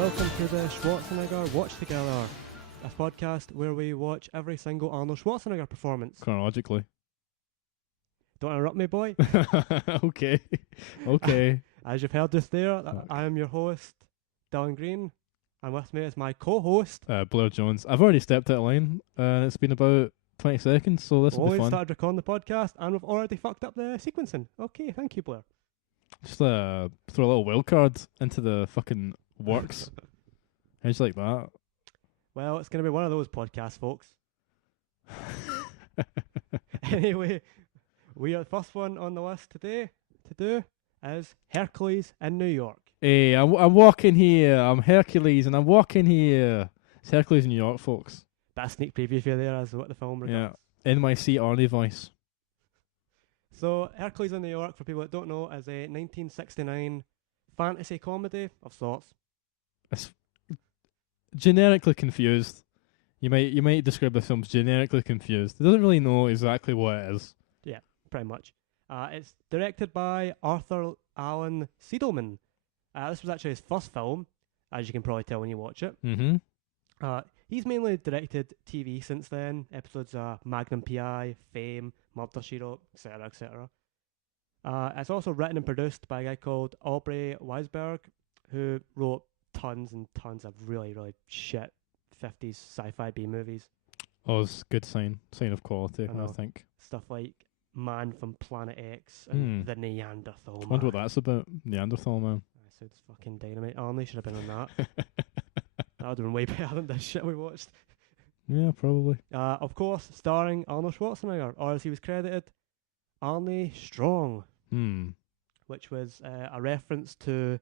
welcome to the Schwarzenegger Watch Together, a podcast where we watch every single Arnold Schwarzenegger performance. Chronologically. Don't interrupt me, boy. Okay. As you've heard just there, I am your host, Dylan Green, and with me is my co-host, Blair Jones. I've already stepped out of line, and it's been about 20 seconds, so this will be we fun. started recording the podcast, and we've already fucked up the sequencing. Okay, thank you, Blair. Just throw a little wild card into the fucking works. How'd you like that? Well, it's going to be one of those podcasts, folks. Anyway, we are the first one on the list today to do is Hercules in New York. Hey, I'm walking here. I'm Hercules, and I'm walking here. It's Hercules in New York, folks. Bit of sneak preview for you there as to what the film regards. Yeah, NYC Arnie voice. So, Hercules in New York, for people that don't know, is a 1969 fantasy comedy of sorts. It's generically confused. You might describe the film as generically confused. It doesn't really know exactly what it is. Yeah, pretty much. It's directed by Arthur Allen Siedelman. This was actually his first film, as you can probably tell when you watch it. Mm-hmm. He's mainly directed TV since then. Episodes Magnum P.I., Fame, Murder, She Wrote, etc., etc. It's also written and produced by a guy called Aubrey Weisberg, who wrote tons and tons of really, really shit 50s sci-fi B movies. Oh, it's a good sign of quality, I think. Stuff like Man from Planet X and The Neanderthal Man. I wonder what that's about, Neanderthal Man. So it's fucking dynamite. Arnie should have been on that. That would have been way better than this shit we watched. Yeah, probably. Of course, starring Arnold Schwarzenegger, or as he was credited, Arnie Strong. Which was a reference to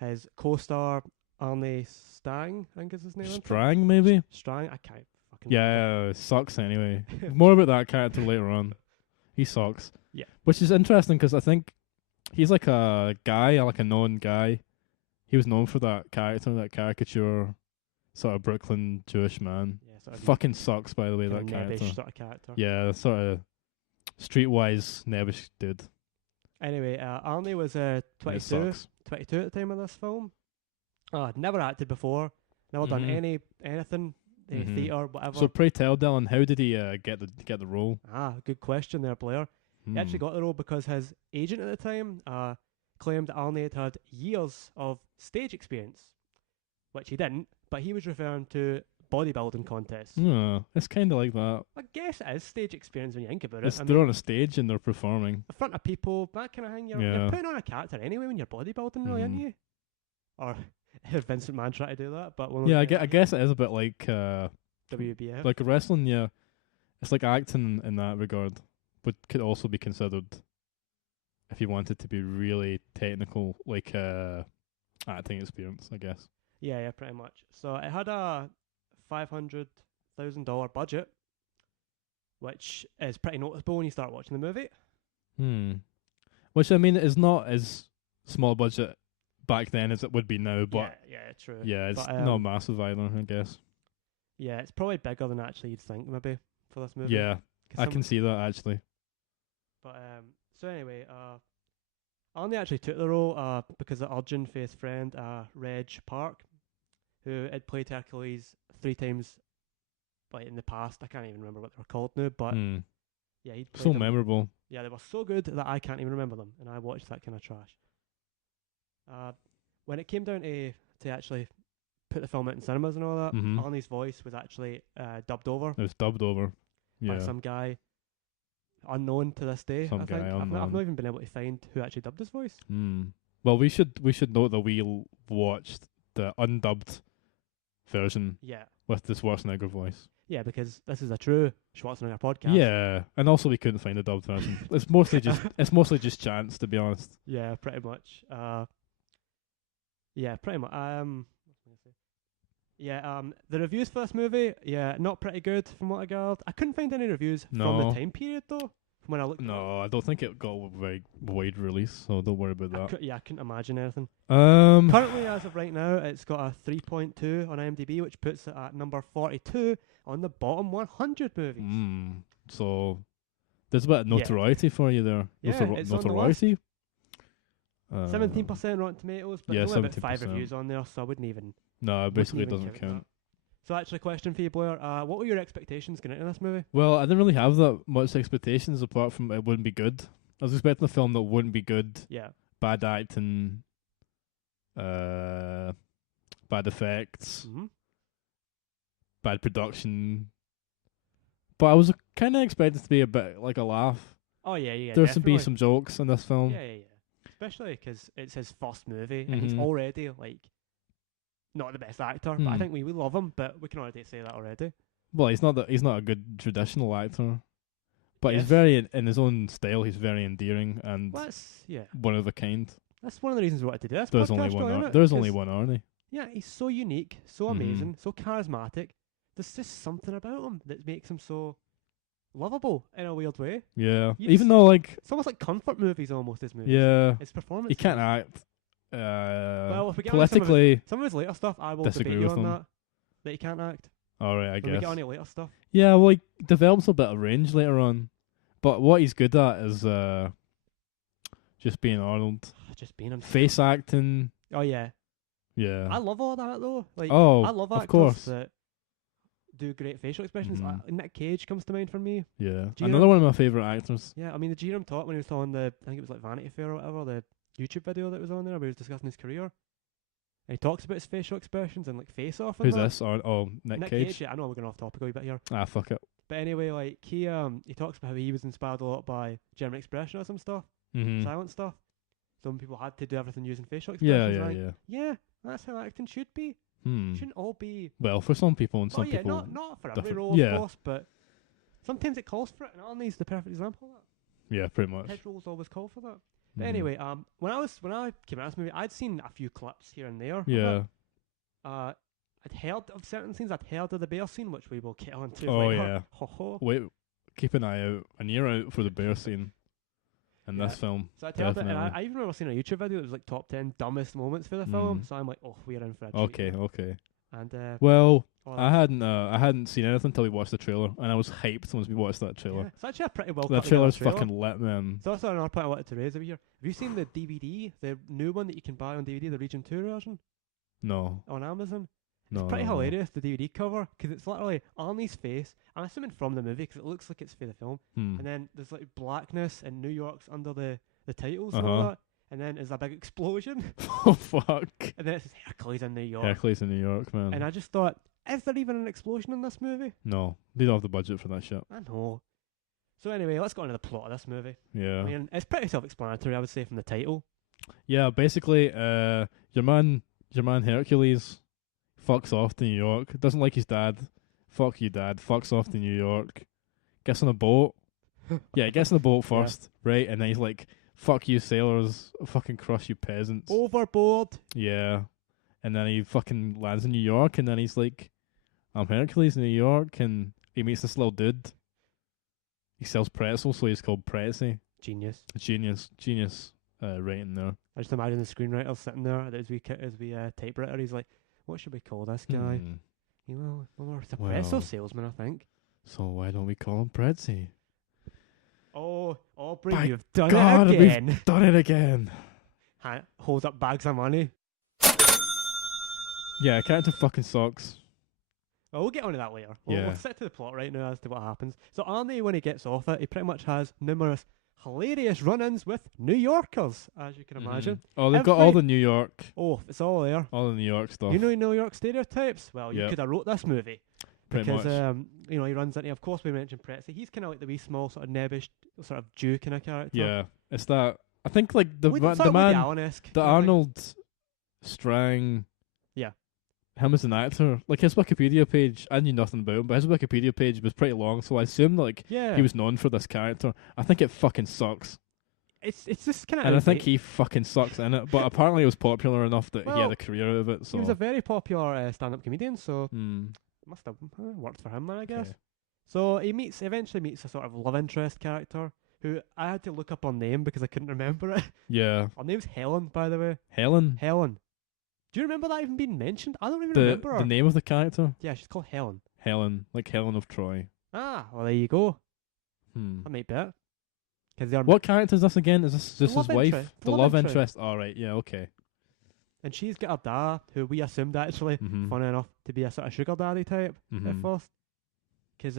his co-star Arnie Stang, I think is his name. Strang, maybe? Strang? I can't fucking Yeah, sucks anyway. More about that character later on. He sucks. Yeah. Which is interesting because I think he's like a guy, like a known guy. He was known for that character, that caricature, sort of Brooklyn Jewish man. Yeah, sort of fucking sucks, by the way, that character. Sort of character. Yeah, sort of streetwise, nebbish dude. Anyway, Arnie was 22 at the time of this film. Never acted before, never done anything, theatre, whatever. So pray tell, Dylan, how did he get the role? Good question there, Blair. He actually got the role because his agent at the time claimed that Arnie had years of stage experience, which he didn't, but he was referring to bodybuilding contests. It's kind of like that. I guess it is stage experience when you think about it. They're on a stage and they're performing. In front of people, that kind of thing. You're putting on a character anyway when you're bodybuilding, really, aren't you? Or Vincent Mann tried to do that, but I guess it is a bit like WBF. Like wrestling, yeah. It's like acting in that regard, but could also be considered, if you wanted to be really technical, like acting experience, I guess. Yeah, pretty much. So it had a $500,000 budget, which is pretty noticeable when you start watching the movie. Which, I mean, is not as small budget back then as it would be now, but yeah, true. Yeah, it's not massive either, I guess. Yeah, it's probably bigger than actually you'd think, maybe, for this movie. Yeah, I can see that, actually. But, so anyway, Arnie actually took the role because of urging for his friend, Reg Park, who had played Hercules 3 times like in the past. I can't even remember what they were called now, but yeah, he'd played so them. memorable. Yeah, they were so good that I can't even remember them, and I watched that kind of trash. When it came down to actually put the film out in cinemas and all that, Arnie's voice was actually dubbed over. It was dubbed over, by some guy unknown to this day. I think I've not even been able to find who actually dubbed his voice. Well, we should note that we watched the undubbed version. Yeah. With the Schwarzenegger voice. Yeah, because this is a true Schwarzenegger podcast. Yeah, and also we couldn't find a dubbed version. It's mostly just chance, to be honest. Yeah, pretty much. Yeah, pretty much. The reviews for this movie, not pretty good from what I gathered. I couldn't find any reviews from the time period though. From when I looked. No, I don't think it got a very wide release, so don't worry about that. I couldn't imagine anything. Currently, as of right now, it's got a 3.2 on IMDb, which puts it at number 42 on the bottom 100 movies. So there's a bit of notoriety for you there. Yeah, it's notoriety. 17% Rotten Tomatoes, but yeah, there's only about 5 17%. reviews on there, so I wouldn't even. No, it basically wouldn't even doesn't count. that. So actually, question for you, Blair. What were your expectations going into this movie? Well, I didn't really have that much expectations apart from it wouldn't be good. I was expecting a film that wouldn't be good. Yeah. Bad acting, bad effects, bad production. But I was kind of expecting it to be a bit like a laugh. Oh yeah. There's to be some jokes in this film. Yeah. Especially because it's his first movie, and he's already like not the best actor. But I think we love him, but we can already say that already. Well, he's not a good traditional actor, but he's very in his own style. He's very endearing and one of a kind. That's one of the reasons we wanted to do this. There's only one Arnie. Yeah, he's so unique, so amazing, so charismatic. There's just something about him that makes him so lovable in a weird way. Yeah, even though like it's almost like comfort movies, almost his movies. Yeah, his performance. He can't act. Well, if we get politically, some of his later stuff, I will disagree debate you with on him. that he can't act. All right, I guess. We get on to later stuff. Yeah, well, he develops a bit of range later on, but what he's good at is just being Arnold. Just being himself. Face acting. Oh yeah. Yeah. I love all that though. Like, I love actors that do great facial expressions. Nick Cage comes to mind for me. Yeah. Another one of my favourite actors. Yeah, I mean, the Jerome talk when he was on I think it was like Vanity Fair or whatever, the YouTube video that was on there where he was discussing his career. And he talks about his facial expressions and like face off. Who's this? Nick Cage. Yeah, I know we're going off topic a wee bit here. Ah, fuck it. But anyway, like he talks about how he was inspired a lot by German expression or some stuff, silent stuff. Some people had to do everything using facial expressions. Yeah, that's how acting should be. It shouldn't all be. Well, for some people and some people. Not for every role, of course, but sometimes it calls for it, and Arnie's the perfect example of that. Yeah, pretty much. His roles always call for that. But anyway, when I came out of this movie, I'd seen a few clips here and there. Yeah. I'd heard of certain scenes. I'd heard of the bear scene, which we will get on to. Oh later. Yeah. Wait, keep an ear out for the bear scene in this film. So I heard it, and I even remember seeing a YouTube video that was like top 10 dumbest moments for the film. So I'm like, oh, we're in for a treat. Okay. And I hadn't seen anything until we watched the trailer, and I was hyped once we watched that trailer. Yeah, it's actually a pretty well. That trailer's fucking lit, man. So that's another point I wanted to raise over here. Have you seen the DVD, the new one that you can buy on DVD, the Region 2 version? No. On Amazon. It's pretty hilarious, the DVD cover, because it's literally Arnie's face. I'm assuming from the movie, because it looks like it's for the film. And then there's like blackness, and New York's under the titles and all that. And then there's a big explosion. Oh, fuck. And then it says Hercules in New York. Hercules in New York, man. And I just thought, is there even an explosion in this movie? No. They don't have the budget for that shit. I know. So anyway, let's go into the plot of this movie. Yeah. I mean, it's pretty self-explanatory, I would say, from the title. Yeah, basically, your man Hercules fucks off to New York. Doesn't like his dad. Fuck you, dad. Fucks off to New York. Gets on a boat. Yeah, gets on the boat first, right? And then he's like, fuck you, sailors. I'll fucking crush you, peasants. Overboard. Yeah. And then he fucking lands in New York, and then he's like, I'm Hercules in New York, and he meets this little dude. He sells pretzels, so he's called Pretzy. Genius. Writing there. I just imagine the screenwriter sitting there as we typewriter. He's like, what should we call this guy? It's a pretzel salesman, I think. So why don't we call him Pretzy? Oh, Aubrey, you've done it again. We've done it again. Holds up bags of money. Yeah, character fucking sucks. Well, we'll get on to that later. We'll stick to the plot right now as to what happens. So Arnie, when he gets off it, he pretty much has numerous hilarious run-ins with New Yorkers, as you can imagine. Oh, they've got all the New York. Oh, it's all there. All the New York stuff. You know New York stereotypes? Well, you could have wrote this movie. Pretty because, much. He runs into, of course we mentioned Pretzy. He's kind of like the wee small sort of nebbish, sort of Jew kind of character. Yeah, it's that. I think like the Arnold Strang. Yeah. Him as an actor, like his Wikipedia page, I knew nothing about him, but his Wikipedia page was pretty long, so I assumed he was known for this character. I think it fucking sucks. It's just kind of. And I think he fucking sucks in it, but apparently it was popular enough that he had a career out of it. So he was a very popular stand-up comedian, so it must have worked for him then, I guess. So he eventually meets a sort of love interest character who I had to look up her name because I couldn't remember it. Yeah. Her name's Helen, by the way. Helen. Do you remember that even being mentioned? I don't even remember her. The name of the character? Yeah, she's called Helen. Helen, like Helen of Troy. Ah, well there you go. That might be it. Because they're What character is this again? Is this just his wife? interest. The love interest. All right. Yeah. Okay. And she's got her dad, who we assumed actually, funny enough, to be a sort of sugar daddy type at first. Because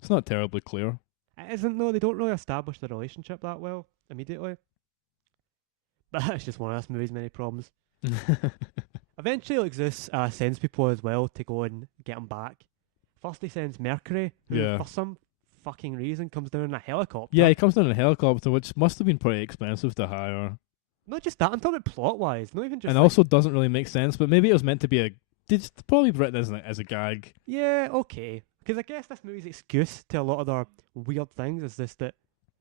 it's not terribly clear. it isn't, though. They don't really establish the relationship that well immediately. But it's just one of this movie's many problems. Eventually, like Zeus sends people as well to go and get him back. First, he sends Mercury, who for some fucking reason comes down in a helicopter. Yeah, he comes down in a helicopter, which must have been pretty expensive to hire. Not just that, I'm talking about plot-wise. Not even just. And also doesn't really make sense, but maybe it was meant to be it's probably written as a gag. Yeah, okay. Because I guess this movie's excuse to a lot of their weird things is this, that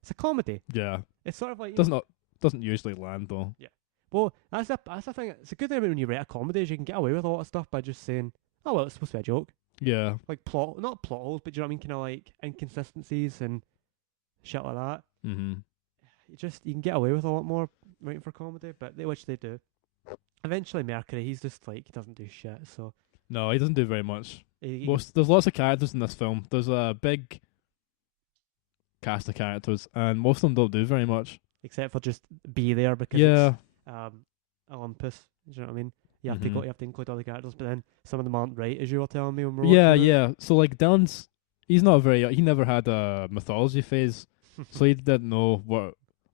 it's a comedy. Yeah. It's sort of like... Doesn't usually land, though. Yeah. Well, that's the thing. It's a good thing when you write a comedy is you can get away with a lot of stuff by just saying, oh, well, it's supposed to be a joke. Yeah. Like not plot holes, but do you know what I mean? Kind of like inconsistencies and shit like that. Mm-hmm. You can get away with a lot more writing for comedy, which they do. Eventually, Mercury, he's just like, he doesn't do shit, so... No, he doesn't do very much. There's lots of characters in this film. There's a big cast of characters, and most of them don't do very much. Except for just be there because it's Olympus. Do you know what I mean? You have you have to include all the characters, but then some of them aren't right, as you were telling me when we were watching it. Yeah. So like Dylan's, he never had a mythology phase, so he didn't know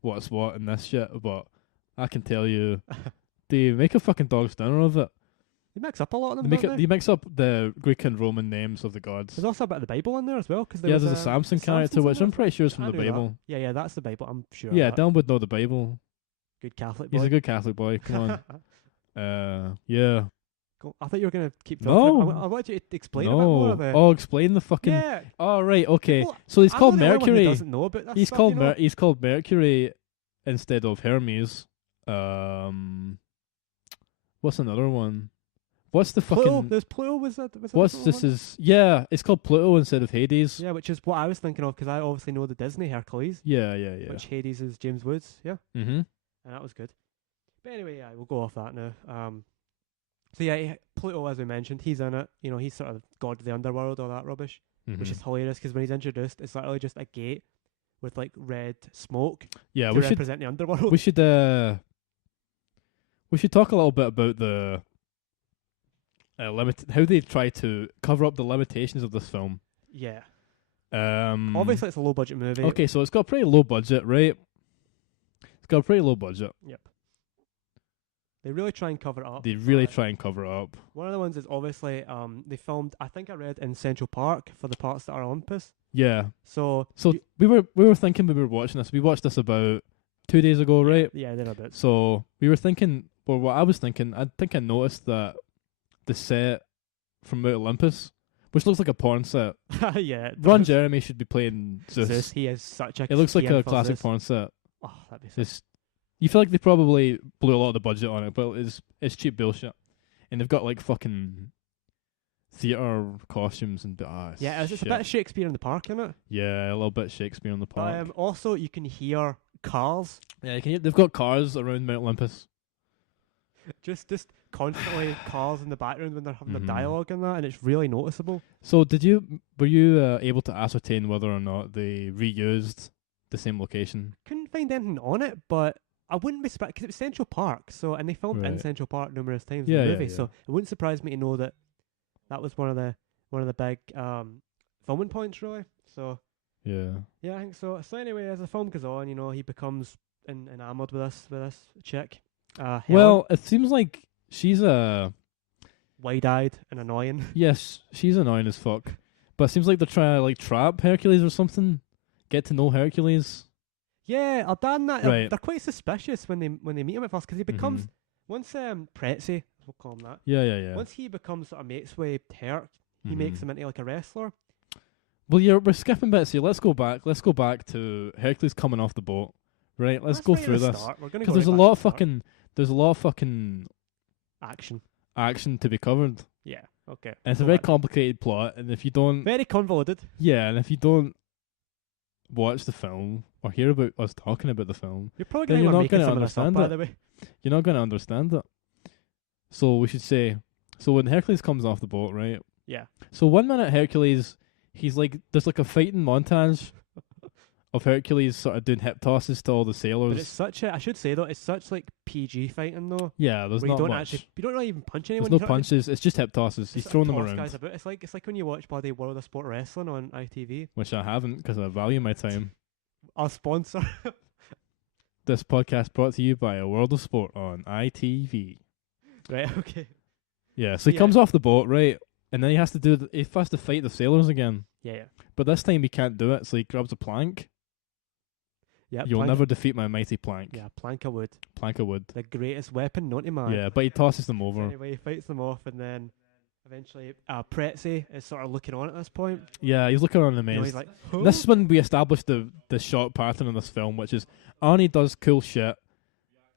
what's what in this shit. But I can tell you, they make a fucking dog's dinner of it. They mix up a lot of them. They mix up the Greek and Roman names of the gods. There's also a bit of the Bible in there as well. There's a Samson character, which I'm pretty sure is from the Bible. That. Yeah, that's the Bible. I'm sure. Yeah, Dylan would know the Bible. Good Catholic boy. He's a good Catholic boy. Come on. Yeah. Cool. I thought you were gonna keep talking. No. I wanted you to explain a bit more of it. Oh, explain the fucking. Yeah. Oh, right. Okay. Well, so he's called Mercury. Who doesn't know about this he's stuff, called you know? He's called Mercury instead of Hermes. What's another one? What's the Pluto? fucking? There's Pluto. Was that what's this? Is it's called Pluto instead of Hades. Yeah, which is what I was thinking of because I obviously know the Disney Hercules. Yeah. Which Hades is James Woods. Yeah. Mm-hmm. And that was good. But anyway, yeah, we'll go off that now. So yeah, Pluto, as we mentioned, he's in it. You know, he's sort of god of the underworld, all that rubbish, which is hilarious because when he's introduced, it's literally just a gate with like red smoke. Yeah, to represent the underworld. We should talk a little bit about the how they try to cover up the limitations of this film. Yeah. Obviously, it's a low budget movie. Okay, so it's got a pretty low budget, right? It's got a pretty low budget. Yep. They really try and cover it up. One of the ones is obviously they filmed, I think I read, in Central Park for the parts that are Olympus. Yeah. So we were thinking when we were watching this. We watched this about 2 days ago, right? Yeah, they're a bit. So we were thinking, or what I was thinking, I think I noticed that the set from Mount Olympus, which looks like a porn set. Yeah. Ron Jeremy should be playing Zeus. He is such a. It looks like a classic Zeus. porn set. Oh, that'd be so. You feel like they probably blew a lot of the budget on it, but it's cheap bullshit. And they've got like fucking theatre costumes and yeah, it's a bit of Shakespeare in the Park, isn't it? Yeah, a little bit Shakespeare in the Park. Also, you can hear cars. Yeah, they've got cars around Mount Olympus. Just constantly cars in the background when they're having the dialogue and that, and it's really noticeable. So were you able to ascertain whether or not they reused the same location? Couldn't find anything on it, but I wouldn't be surprised because it was Central Park, and they filmed in Central Park numerous times in the movie. So it wouldn't surprise me to know that was one of the big filming points, really. So yeah, I think so. So anyway, as the film goes on, you know, he becomes enamored with this chick. Well, it seems like she's wide-eyed and annoying. Yes, she's annoying as fuck. But it seems like they're trying to like trap Hercules or something. Get to know Hercules. Yeah, I've done that. Right. They're quite suspicious when they meet him at first because he becomes once Pretzi, we'll call him that. Yeah. Once he becomes sort of mates with Herc, he makes him into like a wrestler. Well, we're skipping bits here. Let's go back to Hercules coming off the boat. Right, let's go through this because there's a lot of fucking action to be covered. Yeah. Okay. And it's a very complicated plot, and if you don't very convoluted. Yeah, and if you don't watch the film or hear about us talking about the film, you're not going to understand it. By the way, you're not going to understand it. So we should say, when Hercules comes off the boat, right? Yeah. So 1 minute Hercules, he's like, there's like a fighting montage of Hercules sort of doing hip tosses to all the But it's sailors. such a, I should say though, it's such like PG fighting though. Yeah, there's Where you not don't much. you don't really even punch There's anyone. no you sort of punches. It's just hip tosses. He's just throwing them toss around, guys about. It's like when you watch bloody World of Sport Wrestling on ITV. which I haven't because I value my time. Our sponsor. This podcast brought to you by A World of Sport on ITV. Right. Okay. Yeah, so he comes off the boat, right, and then he has to fight the sailors again. Yeah. But this time he can't do it, so he grabs a plank. Yeah. You'll never defeat my mighty plank. Yeah, plank of wood. Plank of wood. The greatest weapon known to man. Yeah, but he tosses them So over. anyway, he fights them off, and then eventually, Pretzi is sort of looking on at this point. Yeah, he's looking on You amazed. know, he's like, huh? This is when we established the shot pattern in this film, which is Arnie does cool shit,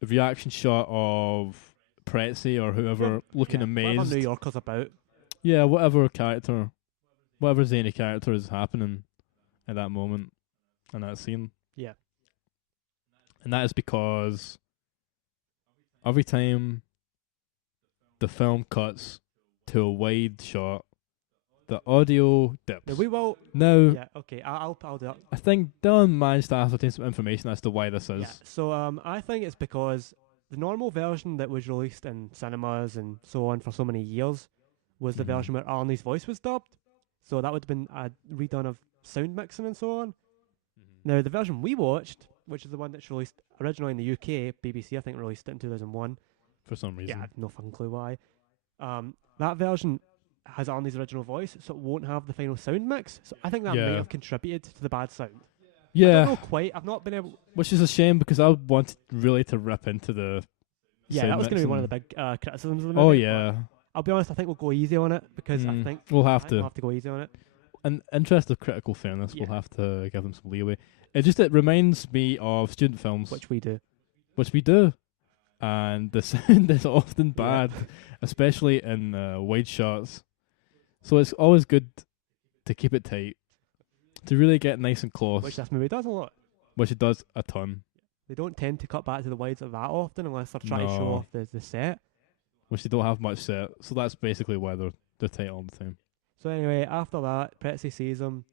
a reaction shot of Pretzi or whoever looking whatever amazed. New Yorker's about. Yeah, whatever zany character is happening at that moment in that scene. Yeah. And that is because every time the film cuts to a wide shot, the audio dips. We will. Now, Yeah. Okay. I'll do that. I think Dylan managed to ascertain some information as to why this is. Yeah. So I think it's because the normal version that was released in cinemas and so on for so many years was the Mhm. version where Arnie's voice was dubbed. So that would have been a redone of sound mixing and so on. Now the version we watched, which is the one that's released originally in the UK, BBC I think released it in 2001. For some reason. Yeah, no fucking clue why. That version has Arnie's original voice, so it won't have the final sound mix. So I think that may Yeah. have contributed to the bad sound. I Yeah, don't know quite. I've not been able. which is a shame because I wanted really to rip into the Yeah, sound that was going to be one of the mixing. big criticisms of the movie. Oh but yeah, I'll be honest. I think we'll go easy on it because I think we'll have I think to. we'll have to go easy on it. In interest of critical fairness, we'll Yeah. have to give them some leeway. It reminds me of student films, Which we do. which we do, and the sound is often Yeah. bad, especially in wide shots. So it's always good to keep it tight, to really get nice and close, Which this movie does a lot. which it does a ton, They don't tend to cut back to the wides that often unless they're trying to show No. off the set. which they don't have much set. So that's basically why they're tight all the time. So anyway, after that, Pretzi sees him.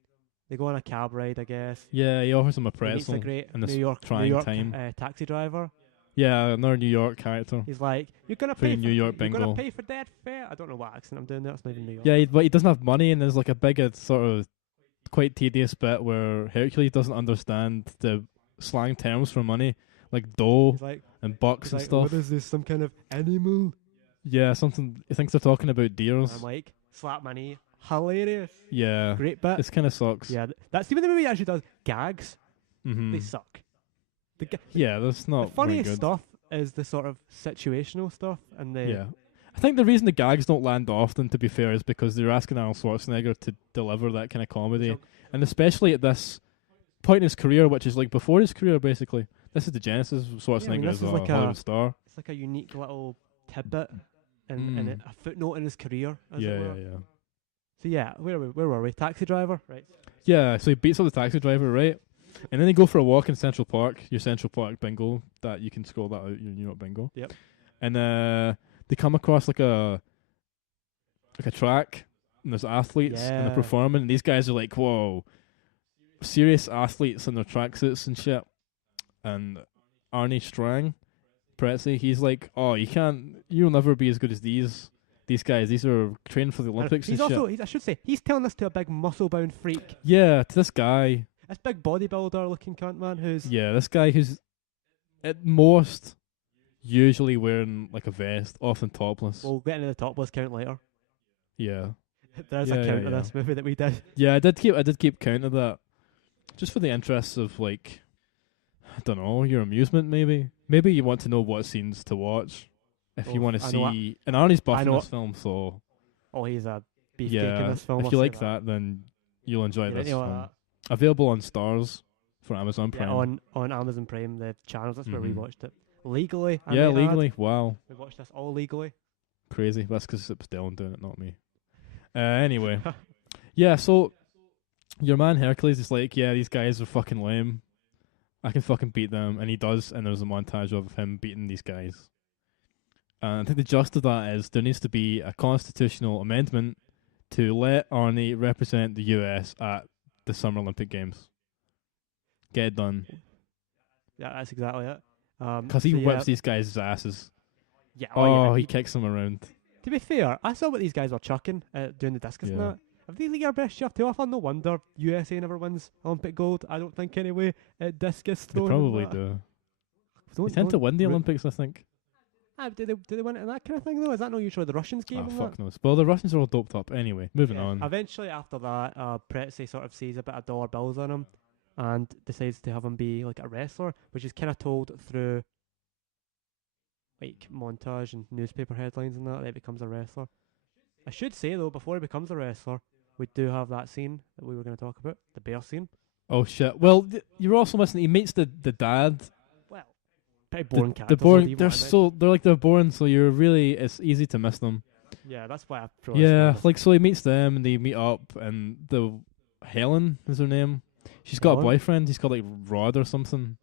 They go on a cab ride, I guess. Yeah, he offers him a He meets pretzel a great in this New York time. taxi driver. Yeah, another New York character. He's like, "You're gonna For pay your New York you're bingo." gonna pay for that fare." I don't know what accent I'm doing there. It's not even New York. Yeah, but he doesn't have money, and there's like a big sort of quite tedious bit where Hercules doesn't understand the slang terms for money, like dough He's like, and bucks he's and like, stuff. "What is this? Some kind of animal?" Yeah, something. He thinks they're talking about And deers. I'm like, slap my knee. Hilarious. Yeah, Great bit. this kind of sucks. Yeah, that's even the movie actually does gags. hmm They suck. Yeah, that's The not very funniest good. stuff is the sort of situational stuff and the Yeah. I think the reason the gags don't land often, to be fair, is because they're asking Arnold Schwarzenegger to deliver that kind of comedy. So- And especially at this point in his career, which is like before his career, basically. This is the genesis of Schwarzenegger this as is a like a- Hollywood star. it's like a unique little tidbit and a footnote in his career. As it Yeah, were. yeah, yeah. So yeah, where were we? Taxi driver, right? Yeah, so he beats up the taxi driver, right? And then they go for a walk in Central Park, your Central Park bingo, that you can scroll that out, your New York bingo. Yep. And they come across like a track, and there's athletes, and Yeah. they're performing, and these guys are like, whoa, serious athletes in their tracksuits and shit. And Arnie Strang, Pretzi, he's like, oh, you'll never be as good as these guys. These are trained for the Olympics He's and shit. also, I should say, he's telling this to a big muscle-bound freak. Yeah, to this guy. This big bodybuilder-looking cunt man who's Yeah, this guy who's at most usually wearing like a vest, often topless. we'll get into the topless count later. Yeah, There's Yeah, a count yeah, of yeah. this movie that we did. yeah. I did keep count of that, just for the interests of like, I don't know, your amusement maybe. Maybe you want to know what scenes to watch if you Oh, want to I know see. And Arnie's buff I in know this film, so Oh, he's a beefcake in yeah. this film. If I'll you say like that, then you'll enjoy You this didn't know film. that. Available on Stars for Amazon Yeah, Prime. on Amazon Prime, the channels. That's where we Mhm. watched it legally. I Yeah, might add. legally. Wow, We watched this all legally. crazy. That's because it was Dylan doing it, not me. Anyway. Yeah, so your man Hercules is like, yeah, these guys are fucking lame. I can fucking beat them, and he does, and there's a montage of him beating these guys. And I think the gist of that is there needs to be a constitutional amendment to let Arnie represent the US at the Summer Olympic Games. Get it done. Yeah, that's exactly it. Because he whips these guys' asses. Yeah. Oh, he kicks them around. To be fair, I saw what these guys were chucking doing the discus and that. Have they their best shot too often? No wonder USA never wins Olympic gold. I don't think anyway. At discus They throwing. probably do. They tend to win the Olympics, I think. Do they win it in that kind of thing though? Is that not usually the Russians game? Oh, fuck knows. Well, the Russians are all doped up. Anyway, moving on. Eventually, after that, Pretzi sort of sees a bit of dollar bills on him and decides to have him be like a wrestler, which is kind of told through like montage and newspaper headlines and that he becomes a wrestler. I should say though, before he becomes a wrestler, we do have that scene that we were going to talk about, the bear scene. Oh shit! Well, you're also missing. He meets the dad. Well, pretty boring characters. The boring. They're boring. So it's easy to miss them. Yeah, that's why so he meets them and they meet up, and the Helen is her name. She's got a boyfriend. He's called like Rod or something.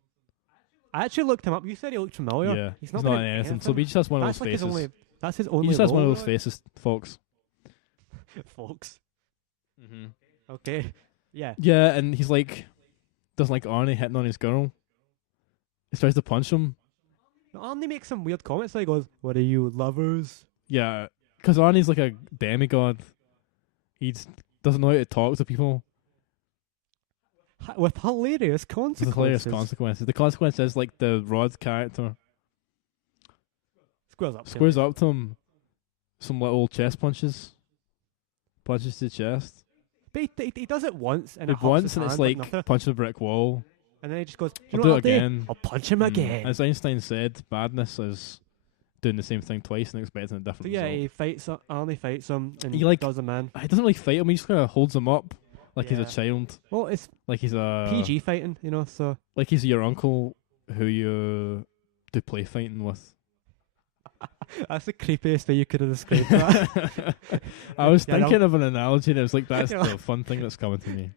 I actually looked him up. You said he looked familiar. Yeah, he's not in anything. So he just has one of those faces. That's his only. He just has one of those faces, folks. Folks. Mm-hmm. Okay. Yeah. Yeah, and he's like, doesn't like Arnie hitting on his girl. He tries to punch him. No, Arnie makes some weird comments. So he goes, "What are you, lovers?" Yeah, because Arnie's like a demigod. He doesn't know how to talk to people. With hilarious consequences. The consequence is like the Rod character squares up to him. Some little chest punches. Punches to the chest. But he does it once, and it's like punching a brick wall. And then he just goes, I'll do it again. I'll punch him again. As Einstein said, madness is doing the same thing twice and expecting a different result. He fights Arnie fights him, and he does him in. He doesn't really fight him, he just kind of holds him up like he's a child. Well, it's like he's a PG fighting, so... Like he's your uncle who you do play fighting with. That's the creepiest way you could have described that. I was thinking of an analogy and I was like, that's the fun thing that's coming to me.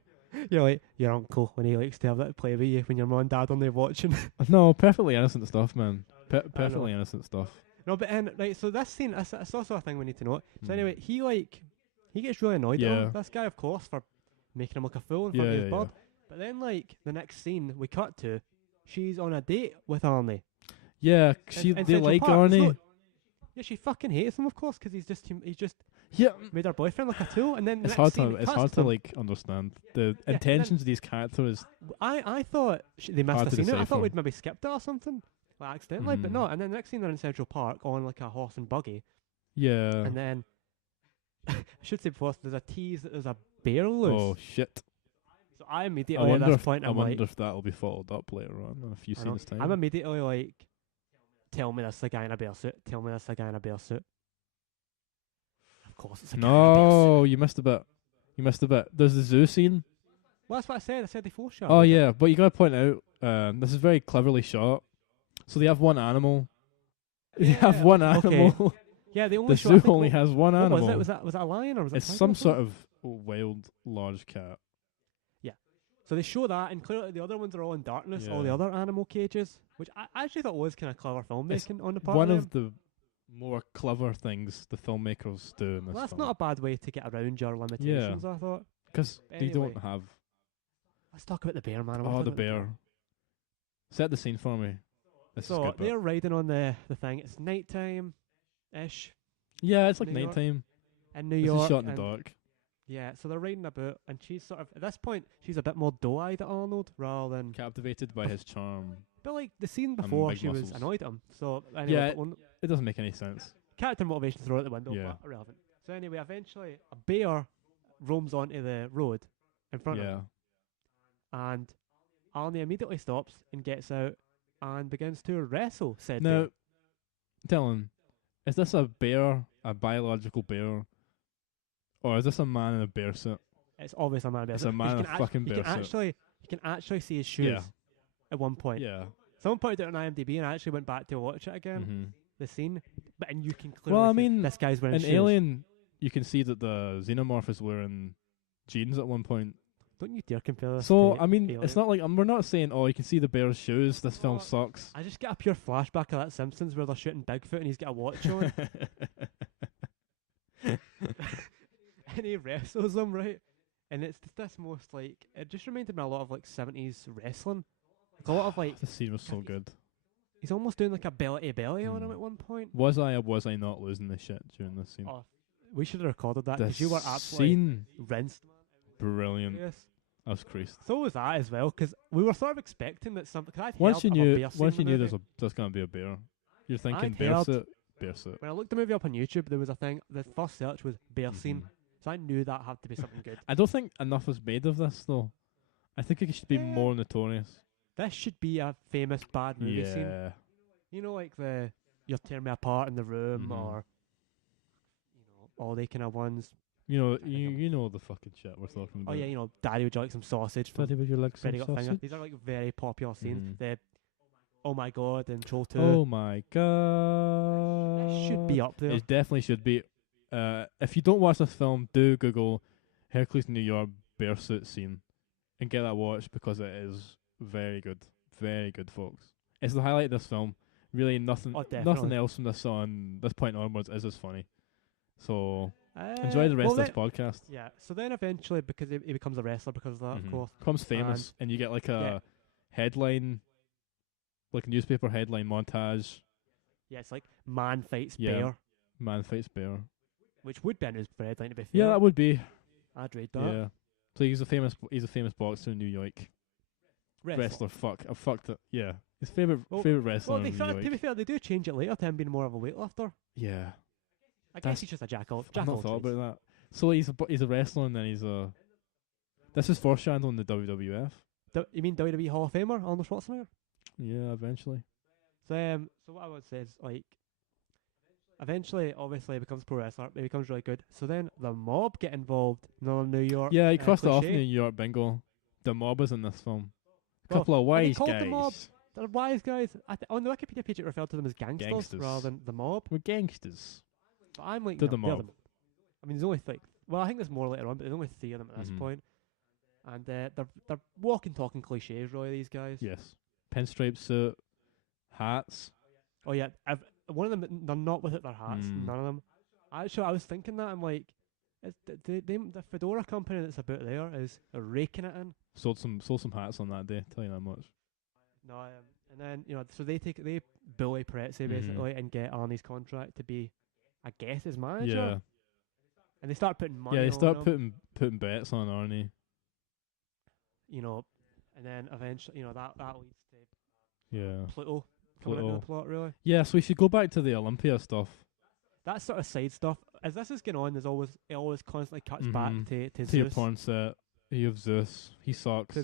You're like your uncle when he likes to have that to play with you when your mum and dad are there watching. No, perfectly innocent stuff, man. Perfectly innocent stuff. No, but right, so this scene, it's also a thing we need to note. So anyway, he gets really annoyed at him. This guy, of course, for making him look a fool in front of his bud. But then, like, the next scene we cut to, she's on a date with Arnie. Yeah, they like Arnie. Yeah, she fucking hates him, of course, because he's just made her boyfriend look a tool, and then it's hard to like understand the intentions of these characters. I thought they missed the scene. I thought we'd maybe skipped it or something, like accidentally, but no. And then the next scene they're in Central Park on like a horse and buggy. Yeah. And then I should say before there's a tease that there's a bear loose. Oh shit. So I immediately at this point I wonder if that'll be followed up later on in a few scenes time. I'm immediately like, tell me that's the guy in a bear suit. Tell me that's the guy in a bear suit. Of course it's a guy in a bear suit. No, you missed a bit. There's the zoo scene. Well, that's what I said. I said they foreshadowed. Oh yeah, but you gotta point out, this is very cleverly shot. So they have one animal. They have one animal. Okay. Yeah, the zoo only has one animal. Was that a lion or was it? It's some sort of wild large cat. Yeah. So they show that, and clearly the other ones are all in darkness. All the other animal cages, which I actually thought was kind of clever filmmaking on the part. One of the more clever things the filmmakers do in this film. That's not a bad way to get around your limitations, I thought. Because they don't have... Let's talk about the bear, man. The bear. Set the scene for me. So they're riding on the thing. It's nighttime-ish. Yeah, it's like nighttime. In New York. This is shot in the dark. Yeah, so they're riding about, and she's sort of, at this point, she's a bit more doe-eyed at Arnold, rather than... Captivated by his charm. But like, the scene before, she was annoyed at him. So, anyway, yeah, it doesn't make any sense. Character motivation thrown out the window, but irrelevant. So anyway, eventually, a bear roams onto the road in front of him. And Arnie immediately stops and gets out and begins to wrestle said bear. Now, Dylan, is this a bear, a biological bear, or is this a man in a bear suit? It's obviously a man in a bear suit. It's a man in a fucking bear suit. You can actually see his shoes at one point. Yeah. Someone pointed it on IMDb, and I actually went back to watch it again. Mm-hmm. The scene, and you can clearly see this guy's wearing shoes. In Alien, you can see that the xenomorph is wearing jeans at one point. Don't you dare compare this. So I mean, Alien. It's not like we're not saying, oh, you can see the bear's shoes. This film sucks. I just get a pure flashback of that Simpsons where they're shooting Bigfoot and he's got a watch on, and he wrestles them right. and it's just this most like it just reminded me a lot of like 70s wrestling. Like a lot of like The scene was so good. he's almost doing like a belly to belly on him at one point. Was I or was I not losing the shit during this scene? Oh, we should have recorded that The because you were absolutely scene, rinsed. brilliant. Yes. I was creased. So was that as well because we were sort of expecting that something. Cause I'd Once heard you of a knew, bear scene once you in the knew movie. there's gonna be a bear, you're thinking I'd heard- Bearsuit, Bearsuit. When I looked the movie up on YouTube, there was a thing. The first search was bear scene, Mhm. so I knew that had to be something good. I don't think enough is made of this though. I think it should be Yeah. more notorious. This should be a famous bad movie scene. Yeah. You know, like the "You're tearing me apart in the room" Mhm. or all the kind of ones. You know, think you know the fucking shit we're talking about. Oh yeah, Daddy, would you like some sausage? From Daddy, would you like some Freddy Got Finger. sausage? These are like very popular scenes. Mhm. The "Oh my God" and "Troll 2. Oh my god. That should be up there. It definitely should be. If you don't watch this film, do Google Hercules New York Bearsuit scene and get that watched because it is very good. Very good, folks. It's the highlight of this film. Really, nothing definitely. else from this on this point onwards is as funny. So enjoy the rest of this podcast. Yeah. So then eventually, because he becomes a wrestler because of that, of Mhm. course. Becomes famous, and you get like a headline, like a newspaper headline montage. Yeah, it's like man fights Yeah. bear, Man fights bear. which would be a newspaper headline to be fair. Yeah, that would be. I'd read that. Yeah. So he's a famous boxer in New York. Wrestler. Fuck. I fucked it. Yeah. His favorite wrestler Well, in New to York. be fair, they do change it later to him being more of a weightlifter. Yeah. I That's- guess he's just a jack of I've not all thought trades. about that. So he's a wrestler and then he's a. This is foreshadowing the WWF. You mean WWE Hall of Famer Arnold Schwarzenegger? Yeah, eventually. So what I would say is like, eventually, obviously, he becomes pro wrestler. He becomes really good. So then the mob get involved. Another New York. Yeah, he crossed it off cliche. New York bingo. The mob is in this film. A Well, couple of are they wise called guys. the mob? The wise guys. On the Wikipedia page, it referred to them as gangsters. Rather than the mob. We're gangsters. But I'm like, To no, the they're mob. I mean, there's only I think there's more later on, but there's only 3 of them at this Mhm. point. And they're walking, talking cliches, really. These guys. Yes. Pinstripe suit, hats. Oh yeah, one of them. They're not without their hats. Mm. None of them. Actually, I was thinking that. I'm like, it's the fedora company that's about there is raking it in. Sold some hats on that day. Tell you that much. No, and then so they bully Pretzi basically and get Arnie's contract to be, I guess, his manager. Yeah. And they start putting money. Yeah, they on start him, putting bets on Arnie. and then eventually, that leads to Yeah. Pluto coming into Pluto. the plot. Really, Yeah, so we should go back to the Olympia stuff. that sort of side stuff. As this is going on, it always constantly cuts back Mhm. to To your Zeus. porn set. You have Zeus. He sucks.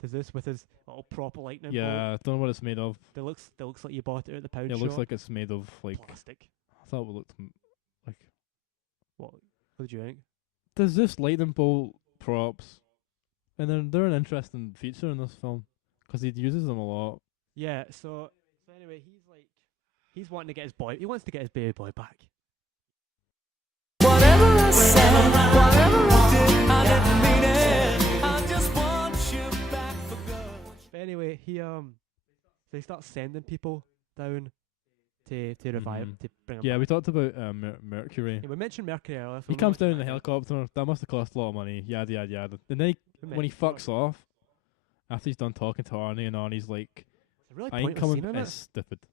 To Zeus with his little proper lightning bolt. Yeah, don't know what it's made of. That looks like you bought it at the pound It shop. looks like it's made of like plastic. I thought it looked like. What did you think? There's this lightning bolt props, and they're an interesting feature in this film because he uses them a lot. Yeah. So anyway, he's wanting to get his boy. He wants to get his baby boy back. Whatever I said, whatever I did, I didn't mean it. I just want you back for good. But anyway, they start sending people down to revive Mhm. to bring him Yeah, back. we talked about Mercury. Yeah, we mentioned Mercury earlier. So He we'll comes down mention in the that helicopter. That must have cost a lot of money. Yada yada yada. And then again. when he fucks off, after he's done talking to Arnie, and Arnie's like, It's a really "I ain't pointless coming." scene, It's isn't stupid. it?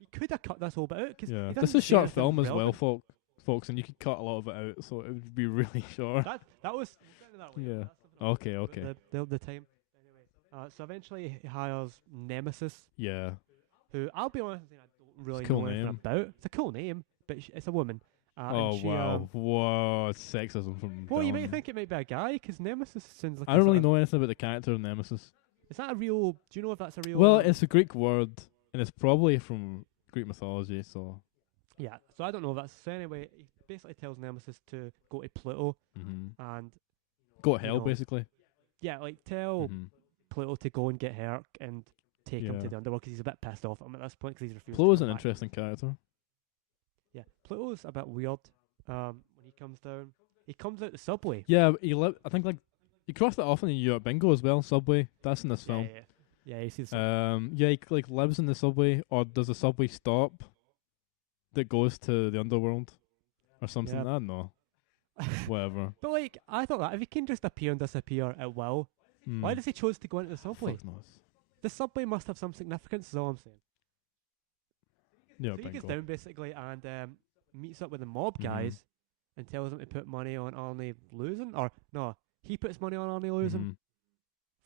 You could have cut this whole bit out because Yeah, this is short film as well, folks, and you could cut a lot of it out, so it would be really short. That was that way, Yeah. that's the- Okay, okay. The time. Anyway, so eventually he hires Nemesis, Yeah. who I'll be honest, I don't really It's a cool know anything name. about. It's a cool name, but it's a woman. Oh and she, wow, whoa, sexism from. Well, you Dylan. might think it might be a guy because Nemesis sounds like. I don't really know anything about the character of Nemesis. Is that a real? Do you know if that's a real? Well, it's a Greek word, and it's probably from Greek mythology. So. yeah. So I don't know if that's. So anyway, he basically tells Nemesis to go to Pluto and Go to hell, know, basically. yeah, like tell Mhm. Pluto to go and get Herc and take him Yeah. to the underworld because he's a bit pissed off at him at this point because he's refused. Pluto's to an come back. interesting character. Yeah, Pluto's a bit weird. When he comes down, he comes out the subway. Yeah, I think like he crossed it off in the New York bingo as well. Subway. That's in this film. Yeah, he sees. Yeah, he like lives in the subway, or does the subway stop that goes to the underworld, or something? Yeah. I don't know. Whatever. But like, I thought that if he can just appear and disappear at will, why does he choose to go into the subway? Fuck knows. The subway must have some significance, is all I'm saying. Yeah, So he gets bingo. down basically and meets up with the mob guys and tells them to put money on Arnie losing. Or, no, he puts money on Arnie losing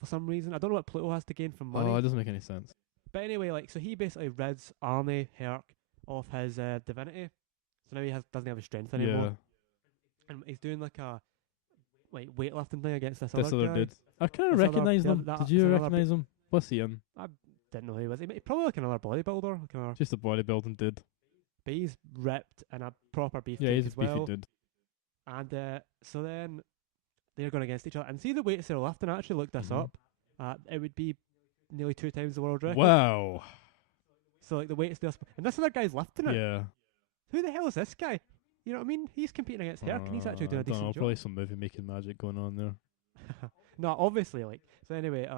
for some reason. I don't know what Pluto has to gain from money. Oh, it doesn't make any sense. But anyway, like, so he basically rids Arnie, Herc, of his divinity. So now he doesn't have his strength anymore. Yeah. And he's doing like a weightlifting thing against this This other other guy. dude. I kind of This other- recognise the them. other- that- Did you this other recognise him? What's he in? Didn't know who he was. He probably like another bodybuilder, like another, Just a bodybuilding dude. but he's ripped and a proper beefcake Yeah, he's a as well. beefy dude. And so then they're going against each other. And see the weights they're lifting. I actually looked this Mhm. up. It would be nearly 2 times the world record. Wow. So like the weights they're and this other guy's lifting it. Yeah. Who the hell is this guy? You know what I mean? He's competing against Herc and he's actually doing a don't know, decent probably job. some movie making magic going on there. No, obviously, like, so anyway,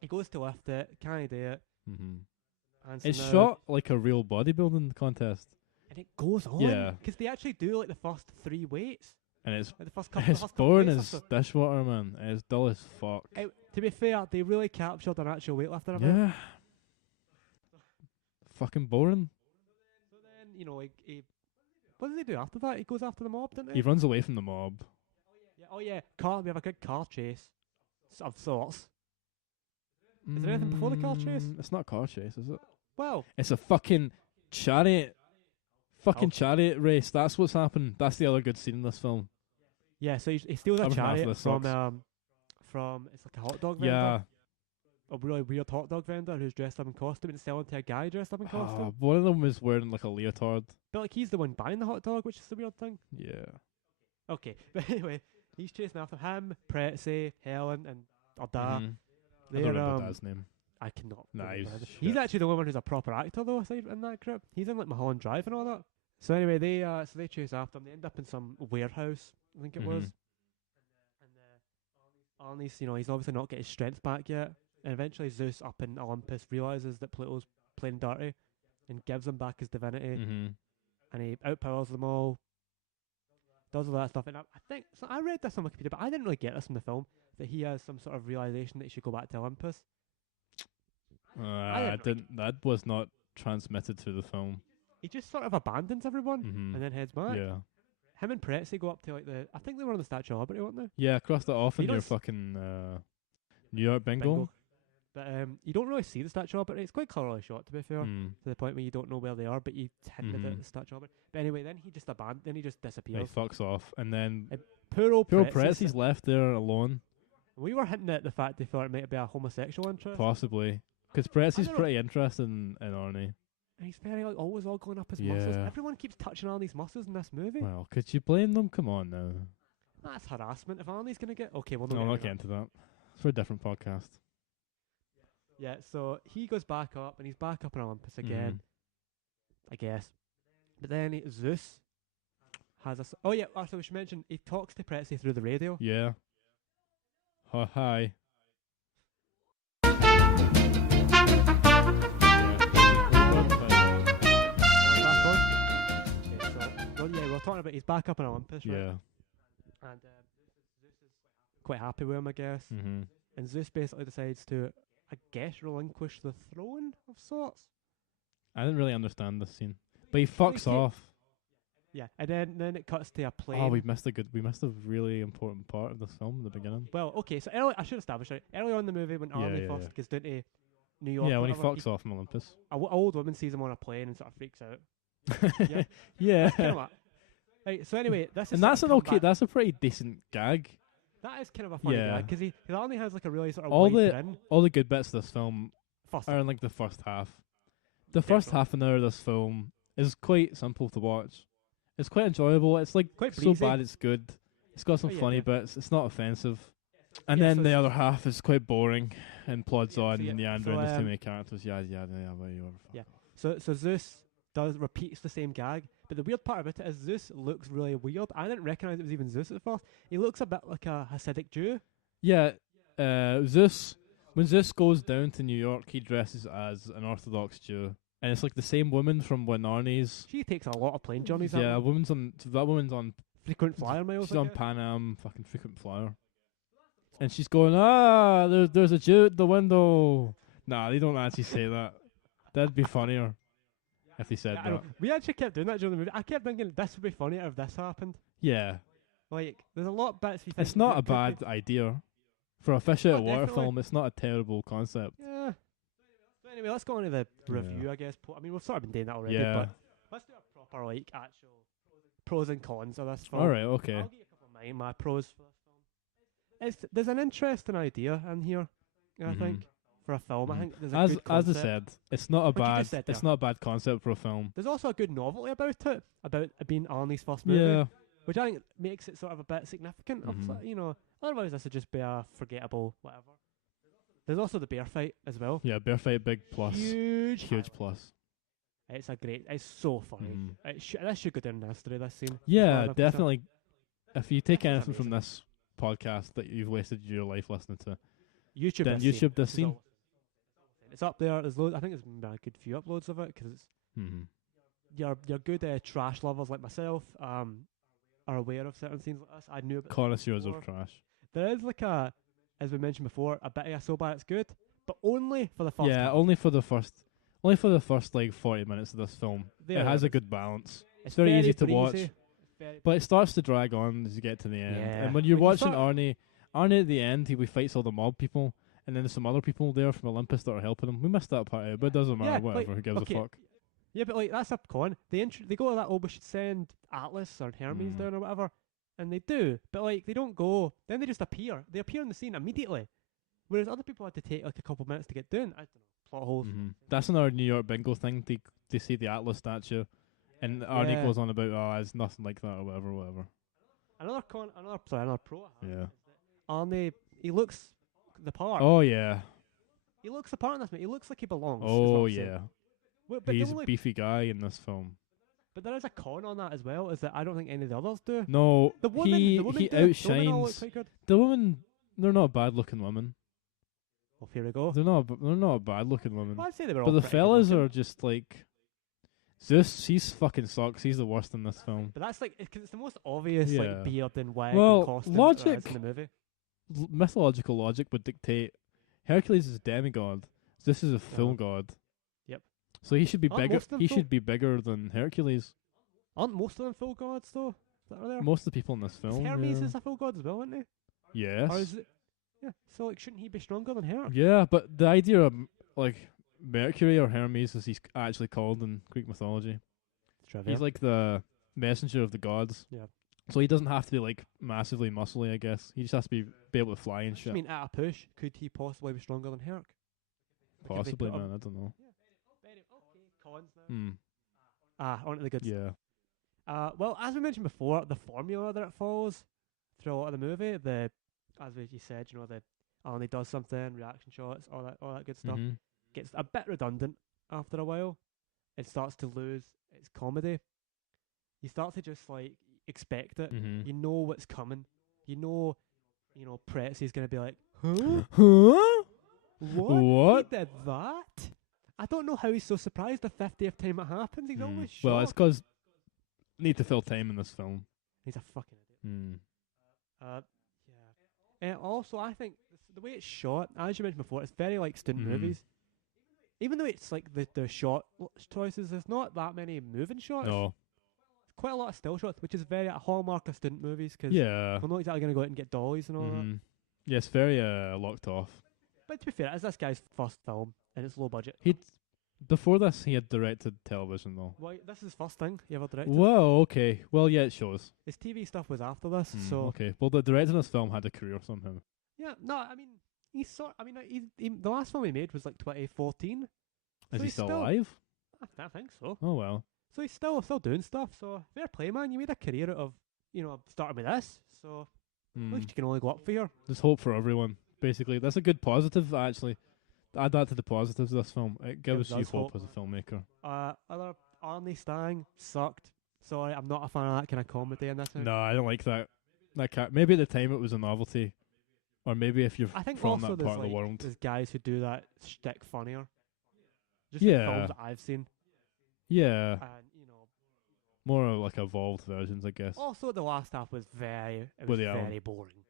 he goes to lift it, can't do it, and so It's now- shot like a real bodybuilding contest, and it goes on. Yeah. Because they actually do like the first 3 weights, and it's like the first couple. it's the first couple boring weights as or so. dishwater, man. It's dull as fuck. To be fair, they really captured an actual weightlifting event. Yeah. Fucking boring. So then, you know, like, what does he do after that? He goes after the mob, doesn't he? He runs away from the mob. Yeah, oh yeah, we have a good car chase of sorts. Is there anything before the car chase? It's not a car chase, is it? Well, It's a fucking chariot. Fucking chariot race. That's what's happened. That's the other good scene in this film. yeah, so he steals a Everything after chariot this from sucks. it's like a hot dog vendor. Yeah. A really weird hot dog vendor who's dressed up in costume and selling to a guy dressed up in costume. One of them was wearing like a leotard. But like he's the one buying the hot dog, which is the weird thing. Yeah. Okay, but anyway, he's chasing after him, Pretzi, Helen, and Arda. Mhm. I They're don't remember Dad's name. I cannot. Nah, remember he's his- he's shit. actually the one who's a proper actor though. Aside in that group, he's in like Mulholland Drive and all that. So anyway, they chase after him. They end up in some warehouse, I think it was. Mhm. And Arnie's, you know, he's obviously not got his strength back yet. And eventually Zeus up in Olympus realizes that Pluto's playing dirty and gives him back his divinity. Mhm. And he outpowers them all. Does all that stuff. And I think, so I read this on Wikipedia, but I didn't really get this from the film, that he has some sort of realization that he should go back to Olympus. I didn't. That was not transmitted through the film. He just sort of abandons everyone Mhm. and then heads back. Yeah. Him and Pretzi go up to like I think they were on the Statue of Liberty, weren't they? Yeah, cross that off You in don't your s- fucking New York bingo. But you don't really see the Statue of Liberty. It's quite clearly shot, to be fair, Mm. to the point where you don't know where they are, but you hinted at Mhm. the Statue of Liberty. But anyway, then he just He disappears. fucks off, and then Poor old poor Pretzi's- Pretzi's left there alone, We were hinting at the fact they thought it might be a homosexual interest. possibly, because Pretzi's don't know. pretty interested in Arnie. And he's very like always all going up his muscles. Yeah. Everyone keeps touching Arnie's muscles in this movie. Well, could you blame them? Come on now. That's harassment. If Arnie's gonna get well, No, no, I'm not getting to that. It's for a different podcast. Yeah, so he goes back up and he's back up in Olympus again, Mhm. I guess. But then Zeus has a. Oh yeah, also we should mention he talks to Pretzi through the radio. Yeah. Hi. Back on. Okay, so, yeah, we're talking about he's back up in Olympus, right? Yeah. And Zeus is quite happy with him, I guess. Mhm. And Zeus basically decides to, I guess, relinquish the throne of sorts. I didn't really understand this scene, but he fucks Like, off. Yeah, and then it cuts to a plane. Oh, we missed a really important part of this film in the beginning. Well, okay, so early, I should establish it. Early on in the movie, when Yeah, Arnie yeah, first yeah. gets down to New York, Yeah, when he whatever, fucks off from Olympus. a old woman sees him on a plane and sort of freaks out. Yeah. Yeah. Kind of like, right, so anyway, this is And sort that's of an come okay. back- That's a pretty decent gag. That is kind of a funny Yeah. gag because Arnie has like a really sort of All wide the grin. all the good bits of this film First, are in like the first half. The first Definitely. half an hour of this film is quite simple to watch. It's quite enjoyable. It's like Quite so breezy. bad it's good. It's got some Oh, yeah, funny yeah. bits. It's not offensive. And Yeah, then so the it's- other half is quite boring and plods Yeah, so on yeah, and the so, there's too many characters. Yeah, whatever. Yeah. So Zeus repeats the same gag, but the weird part about it is Zeus looks really weird. I didn't recognize it was even Zeus at first. He looks a bit like a Hasidic Jew. Yeah, Zeus. When Zeus goes down to New York, he dresses as an Orthodox Jew, and it's like the same woman from when Arnie's. She takes a lot of plane journeys. Yeah, that that woman's on frequent flyer miles. She's I on guess. Pan Am, fucking frequent flyer. And she's going, there's a Jew at the window. Nah, they don't actually say that. That'd be funnier if they said Yeah, I know. that. We actually kept doing that during the movie. I kept thinking this would be funnier if this happened. Yeah. Like, there's a lot of bits we think. It's not that a could bad idea. For a fish out of Oh, water definitely. film, it's not a terrible concept. be. Yeah. So anyway, let's go on to the review, I guess. I mean, we've sort of been doing that already, Yeah. but let's do a proper, like, actual pros and cons of this film. Alright, okay. I'll give you a couple of my pros for this film. There's an interesting idea in here, I think, for a film. I think there's a As good as I concept. said, it's not a What you bad just said it's there. not a bad concept for a film. There's also a good novelty about it being Arnie's first movie, Yeah. which I think makes it sort of a bit significant. Of, you know, otherwise this would just be a forgettable whatever. There's also the bear fight as well. Yeah, bear fight big plus. Huge Huge plus. It's so funny. This should go down in history, this scene. Yeah, 100%. definitely. If you take This is anything from amazing. this podcast that you've wasted your life listening to, YouTube then this scene. YouTube this is scene. all- It's up there. There's loads. I think there's been a good few uploads of it because your good trash lovers like myself are aware of certain scenes like this. I knew about. Connoisseurs of before. trash. There is like as we mentioned before, a bit of a so bad it's good, but only for the first. Yeah, half. only for the first like 40 minutes of this film. There It has a is. good balance. It's very easy to breezy. watch. It's very- But it starts to drag on as you get to the end. Yeah. And when you're When you watching start- Arnie at the end, he fights all the mob people, and then there's some other people there from Olympus that are helping him. We missed that part out, but it doesn't matter, Yeah, like, whatever, who gives okay, a fuck. Yeah, but like that's a con. They go to that. Oh, we should send Atlas or Hermes down or whatever, and they do. But like they don't go. Then they just appear. They appear in the scene immediately, whereas other people had to take like a couple minutes to get down. I don't know, plot holes. That's another New York bingo thing. They see the Atlas statue, and Arnie Yeah. goes on about, it's nothing like that or whatever. Another pro. I have Yeah. is that Arnie, he looks the part. Oh, yeah. He looks the part in this. He looks like he belongs. is what Oh, I'm saying. yeah. Well, but, He's the a only, beefy guy in this film. but there is a con on that as well. Is that I don't think any of the others do. No, The woman, he the woman he do. The women all look outshines quite good. the women. They're not bad-looking women. Well, here we go. They're not bad-looking women. Well, I'd say they were all But the pretty good fellas looking. are just like Zeus. He's fucking sucks. He's the worst in this film. But that's like because it's the most obvious Yeah. like beard and wig Well, and costume logic- there is in the movie. Mythological logic would dictate Hercules is a demigod. Zeus is a full Uh-huh. god. Yep. So he should be Aren't bigger. most of them He full? should be bigger than Hercules. Aren't most of them full gods though? That are there? Most of the people in this 'Cause film. Hermes yeah. is a full god as well, isn't he? Yes. Or is it? Yeah. So like, shouldn't he be stronger than her? Yeah, but the idea of like Mercury or Hermes, as he's actually called in Greek mythology, Trivia. he's like the messenger of the gods. Yeah. So he doesn't have to be like massively muscly, I guess. He just has to be able to fly and I shit. mean, at a push, could he possibly be stronger than Herc? Because they Possibly, put him- man. I don't know. Very okay. Cons now. On to the goods. Yeah. Well, as we mentioned before, the formula that it follows through a lot of the movie, as you said, the Arnie does something, reaction shots, all that good stuff, Mhm. gets a bit redundant after a while. It starts to lose its comedy. You start to just like expect it. Mhm. You know what's coming. You know, Pretzy's gonna be like, huh? Huh? What? What? He did that? I don't know how he's so surprised the 50th time it happens. He's always shocked. Well, it's because need to fill time in this film. He's a fucking idiot. Mm. Yeah. And also, I think the way it's shot, as you mentioned before, it's very like student Mhm. movies. Even though it's like the shot choices, there's not that many moving shots. No. Quite a lot of still shots, which is very a hallmark of student movies because Yeah. we're not exactly going to go out and get dollies and all that. Mhm. Yeah, it's very locked off. But to be fair, it's this guy's first film and it's low budget. Before this, he had directed television though. Well, this is his first thing he ever directed. Well, okay. Well, yeah, it shows. His TV stuff was after this, so Okay. Well, the director of this film had a career somehow. yeah. No, I mean the last film he made was like 2014. Is So he he's still still- alive? I think so. Oh well. So he's still doing stuff. So fair play, man. You made a career out of starting with this. So at Mm. least you can only go up for here. There's hope for everyone. Basically, that's a good positive. Actually, add that to the positives of this film. It gives Gives you us hope hope. as a filmmaker. Other Arnie Stang sucked. Sorry, I'm not a fan of that kind of comedy in this. No, I don't like that. Maybe at the time it was a novelty, or maybe if you're I think from also that there's part of the like world. there's guys who do that shtick funnier. Just Yeah. in films that I've seen, Yeah, and more like evolved versions, I guess. Also, the last half was very Woody Allen. very boring.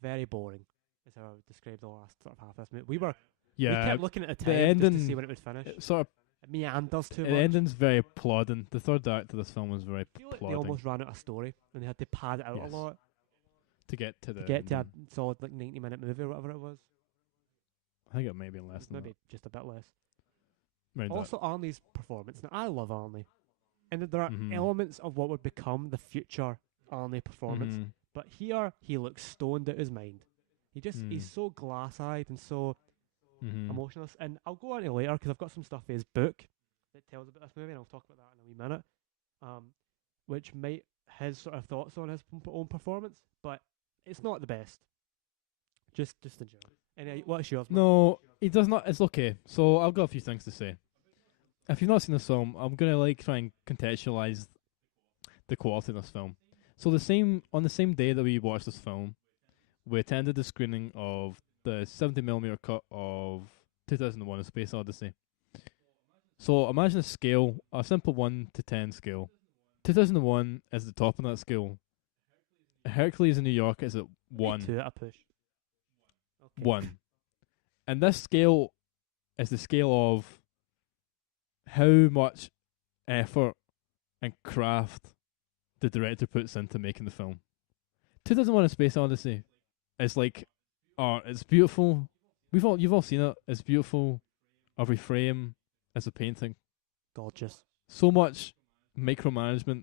Very boring. Is how I would describe the last sort of half of this movie. We Yeah, kept looking at the the time just to ending- see when it would finish. it sort of It meanders too the much. ending's very plodding. The third act of this film was very I feel like they plodding almost ran out of story and they had to pad it out Yes. a lot to get to the. to get to a ending. solid like 90-minute movie or whatever it was. I think it may be less than Maybe just a bit less. that. Around Also, Arnie's performance. Now, I love Arnie, and there are Mhm. elements of what would become the future Arnie that. performance. Mhm. But here, he looks stoned out his mind. He's so glass-eyed and so Mhm. emotionless. And I'll go on to it later because I've got some stuff in his book that tells about this movie, and I'll talk about that in a wee minute. Which might his sort of thoughts on his own performance, but it's not the best. Just enjoy. Anyway, what's yours? Mark? No, he does not. It's okay. So I've got a few things to say. If you've not seen this film, I'm gonna try and contextualize the quality of this film. So on the same day that we watched this film, we attended the screening of the 70mm cut of 2001: A Space Odyssey. So imagine a simple 1 to 10 scale. 2001 is the top of that scale. Hercules in New York is at 1. 2 at a push. Okay. 1. And this scale is the scale of how much effort and craft the director puts into making the film. 2001: A Space Odyssey is like art. It's beautiful. You've all seen it. It's beautiful. Every frame is a painting. Gorgeous. So much micromanagement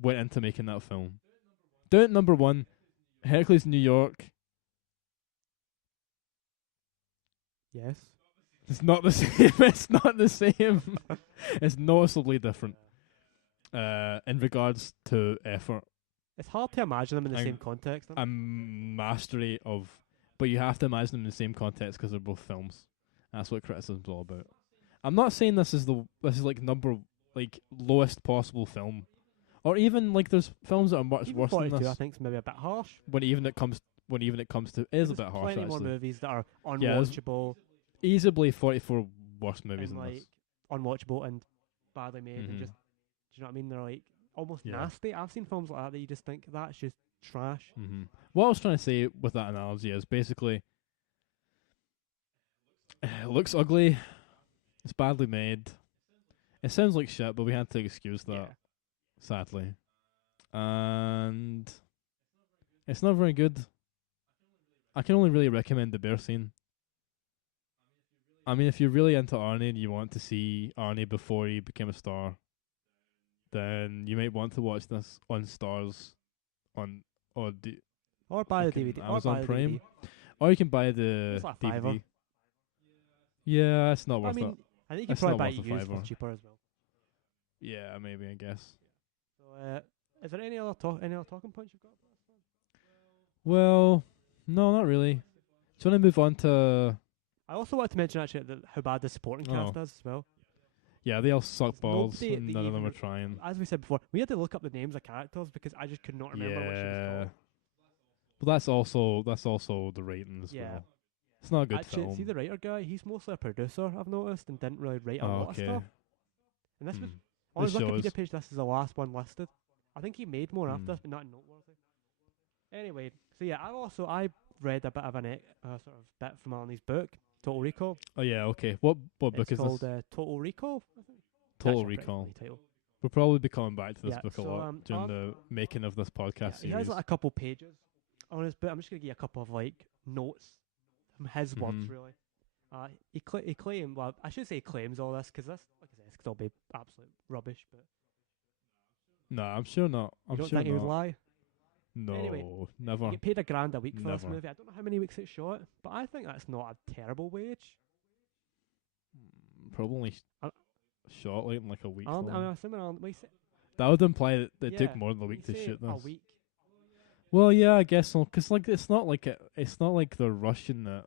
went into making that film. Down at number 1, Hercules in New York. Yes. It's not the same. It's not the same. It's noticeably different. In regards to effort It's hard to imagine them in the I'm- same context. Isn't it? and mastery of, but you have to imagine them in the same context because they're both films. That's what criticism's all about. I'm not saying this is like lowest possible film, or even like there's films that are much Even worse than 42, this. I think, is maybe a bit harsh. When even it comes to it is a There's bit harsh plenty more actually. movies that are Yeah, there's unwatchable Easily 44 worse movies and than like this. unwatchable and badly made and Mhm. just, do you know what I mean? They're like almost Yeah. nasty. I've seen films like that you just think that's just trash. What I was trying to say with that analogy is basically, it looks ugly, it's badly made, it sounds like shit, but we had to excuse that, Yeah. sadly. And it's not very good. I can only really recommend the bear scene. I mean, if you're really into Arnie and you want to see Arnie before he became a star, then you might want to watch this on Stars, Or buy the fucking DVD. Amazon or buy the Prime. DVD. or you can buy the It's like a DVD. fiver. Yeah, it's not I worth mean, it. I think you can It's probably not buy worth it a used for fiver. cheaper as well. Yeah, maybe, I guess. So, is there any other talking points you've got? Well, no, not really. Do you want to move on to... I also wanted to mention actually how bad the supporting cast is as well. Yeah, they all suck balls, nobody and that none of them even- are trying. As we said before, we had to look up the names of characters because I just could not remember what she was Yeah. called. But that's also the rating as Yeah. well. It's not a good Actually, film. see the writer guy, he's mostly a producer, I've noticed, and didn't really write a lot okay. of stuff. And this was, Hmm. on his This Wikipedia shows. page, this is the last one listed. I think he made more after Hmm. this, but not noteworthy. Anyway, so yeah, I read a bit of sort of bit from Arnie's book, Total Recall. Oh yeah, okay. What book It's is called this? Total Recall. I think. It's Total actually a pretty Recall. funny title. We'll probably be coming back to this Yeah, book a so, lot during the making of this podcast Yeah, he series. has like a couple pages on his book. I'm just gonna give you a couple of like notes from his words, Mhm. really. He claimed, well, I should say he claims all this because this, like I said, this could all be absolute rubbish. But No, I'm sure not. you I'm don't sure think he would not. lie? No, Anyway, never. You get paid $1,000 a week for this Never. movie. I don't know how many weeks it's shot, but I think that's not a terrible wage. Probably Uh, shot like in like a week. I'm long. assuming That would imply that it yeah, took more than a week you to say shoot a this. week. Well, yeah, I guess so. Cause like it's not like they're rushing it.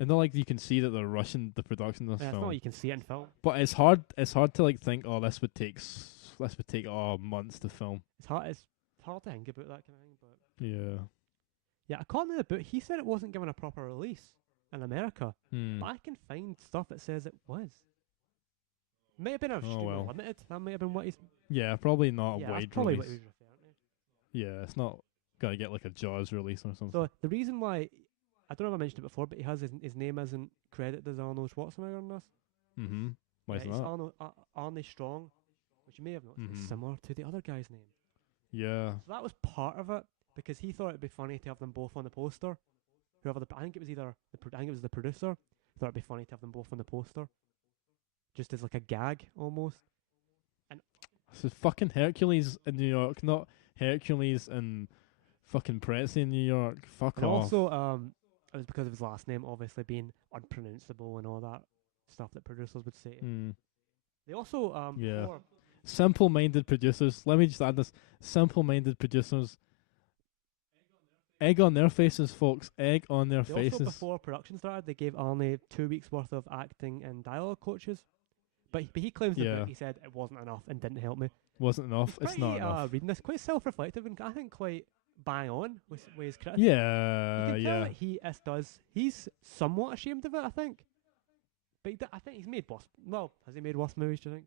It's not like you can see that they're rushing the production of this Yeah, it's not film. like you can see it in film. But it's hard. It's hard to like think. Oh, this would take months to film. It's hard to think about that kind of thing. But Yeah. yeah, according to the book, he said it wasn't given a proper release in America. Hmm. But I can find stuff that says it was. Might have been a Oh, studio well. limited. That might have been what he's. Yeah, probably not Yeah, a that's wide probably what he release. was referring to. Yeah, it's not gonna get like a Jaws release or something. So the reason why, I don't know if I mentioned it before, but he has his name isn't credited as Arnold Schwarzenegger in this. Mm-hmm. Why is It's that? Arnie Strong, which you may have noticed is Mhm. similar to the other guy's name. Yeah. So that was part of it because he thought it'd be funny to have them both on the poster. I think it was either I think it was the producer thought it'd be funny to have them both on the poster, just as like a gag almost. This is fucking Hercules in New York, not Hercules and fucking Pretzi in New York. Fuck And off. also, it was because of his last name obviously being unpronounceable and all that stuff that producers would say. Mm. They also Yeah. before- Simple-minded producers. Let me just add this. Simple-minded producers. Egg on their faces, folks. Egg on their they faces. also before production started, they gave Arnie 2 weeks worth of acting and dialogue coaches. But he claims Yeah. that he said it wasn't enough and didn't help me. Wasn't enough. He's It's not pretty, enough. reading this quite self-reflective and I think quite bang on with his criticism. Yeah, You can tell yeah. that he's somewhat ashamed of it, I think. But I think he's made worse. Well, has he made worse movies, do you think?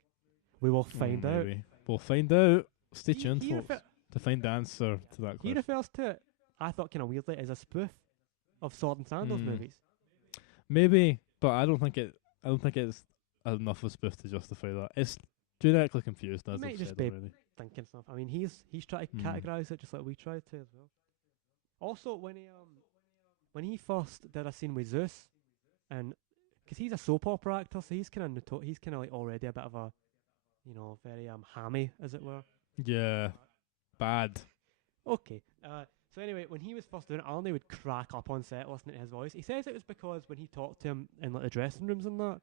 We will find out. Maybe. We'll find out. Stay He- tuned, he folks, refer- to find the answer to that He question. refers to it, I thought kind of weirdly, as a spoof of Sword and Sandals Mm. movies. Maybe, but I don't think it's enough of a spoof to justify that. It's generically confused, as might I've just said be- already. Thinking stuff. I mean, he's tried to Mm. categorise it just like we tried to as well. Also, when he first did a scene with Zeus, and because he's a soap opera actor, so he's kind of like already a bit of a, very hammy, as it were. Yeah, bad. Okay. So anyway, when he was first doing it, Arnie would crack up on set listening to his voice. He says it was because when he talked to him in like the dressing rooms and that,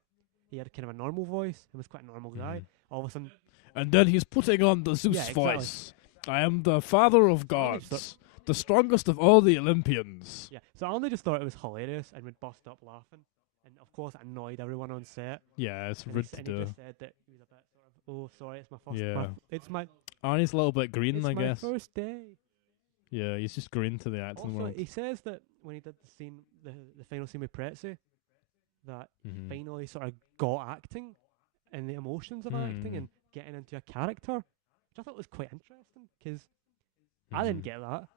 he had kind of a normal voice and was quite a normal guy. Mhm. All of a sudden, And then he's putting on the Zeus Yeah, exactly. voice. I am the father of gods, the strongest of all the Olympians. yeah. So Arnie just thought it was hilarious and would bust up laughing, and of course it annoyed everyone on set. Yeah, it's And rude he, to and he do. just said that he was a bit sort of, oh, sorry, it's my first. Yeah. It's my Arnie's a little bit green, it's I my guess. first day. Yeah, he's just green to the acting Also, world. he says that when he did the scene, the final scene with Pretzi, that Mhm. finally sort of got acting and the emotions of acting Mm. and getting into a character, which I thought was quite interesting because I didn't Mhm. get that.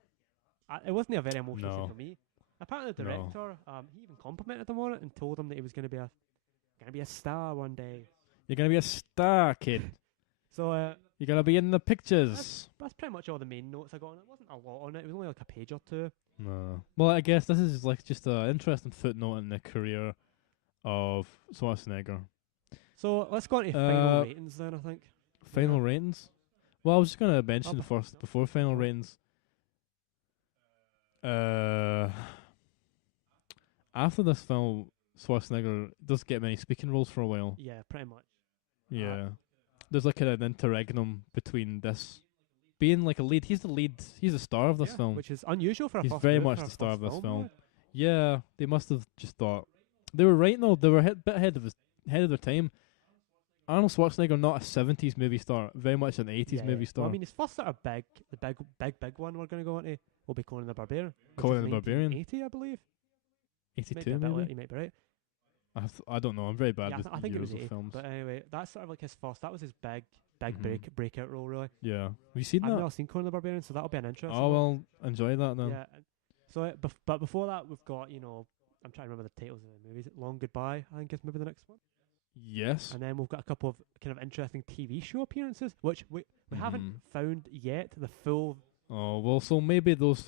It wasn't a very emotional No. scene for me. Apparently, the No. director, he even complimented him on it and told him that he was going to be a star one day. You're gonna be a star, kid. So You're gonna be in the pictures. that's pretty much all the main notes I got on it. It wasn't a lot on it. It was only like a page or two. No. Well, I guess this is like just an interesting footnote in the career of Schwarzenegger. So let's go on to final Uh, ratings then. I think. Final Yeah. ratings. Well, I was just gonna mention before- first before final ratings. After this film, Schwarzenegger does get many speaking roles for a while. Yeah, pretty much. Yeah. There's like an interregnum between this being like a lead. He's the lead. He's the star of this Yeah, film. which is unusual for a He's first very move much for a the star of first this film. yeah. Yeah, they must have just thought they were right. No, they were a bit ahead of their time. Arnold Schwarzenegger, not a 70s movie star, very much an 80s Yeah, movie yeah. star. Well, I mean, his first sort of big one we're going to go into will be Conan the Barbarian. which Conan is the Barbarian. 1980, I believe. Might be 82 a bit late, maybe. you might be right. I don't know. I'm very bad Yeah, with I think it years was of 80. films. But anyway, that's sort of like his first. That was his big Mhm. breakout role, really. Yeah. Have you seen I've that? never seen Conan the Barbarian, so that'll be an interesting Oh one. well, enjoy that then. Yeah. So, but before that, we've got, I'm trying to remember the titles of the movies. Long Goodbye, I think is maybe the next one. Yes. And then we've got a couple of kind of interesting TV show appearances, which we haven't Mhm. found yet the full. Oh well, so maybe those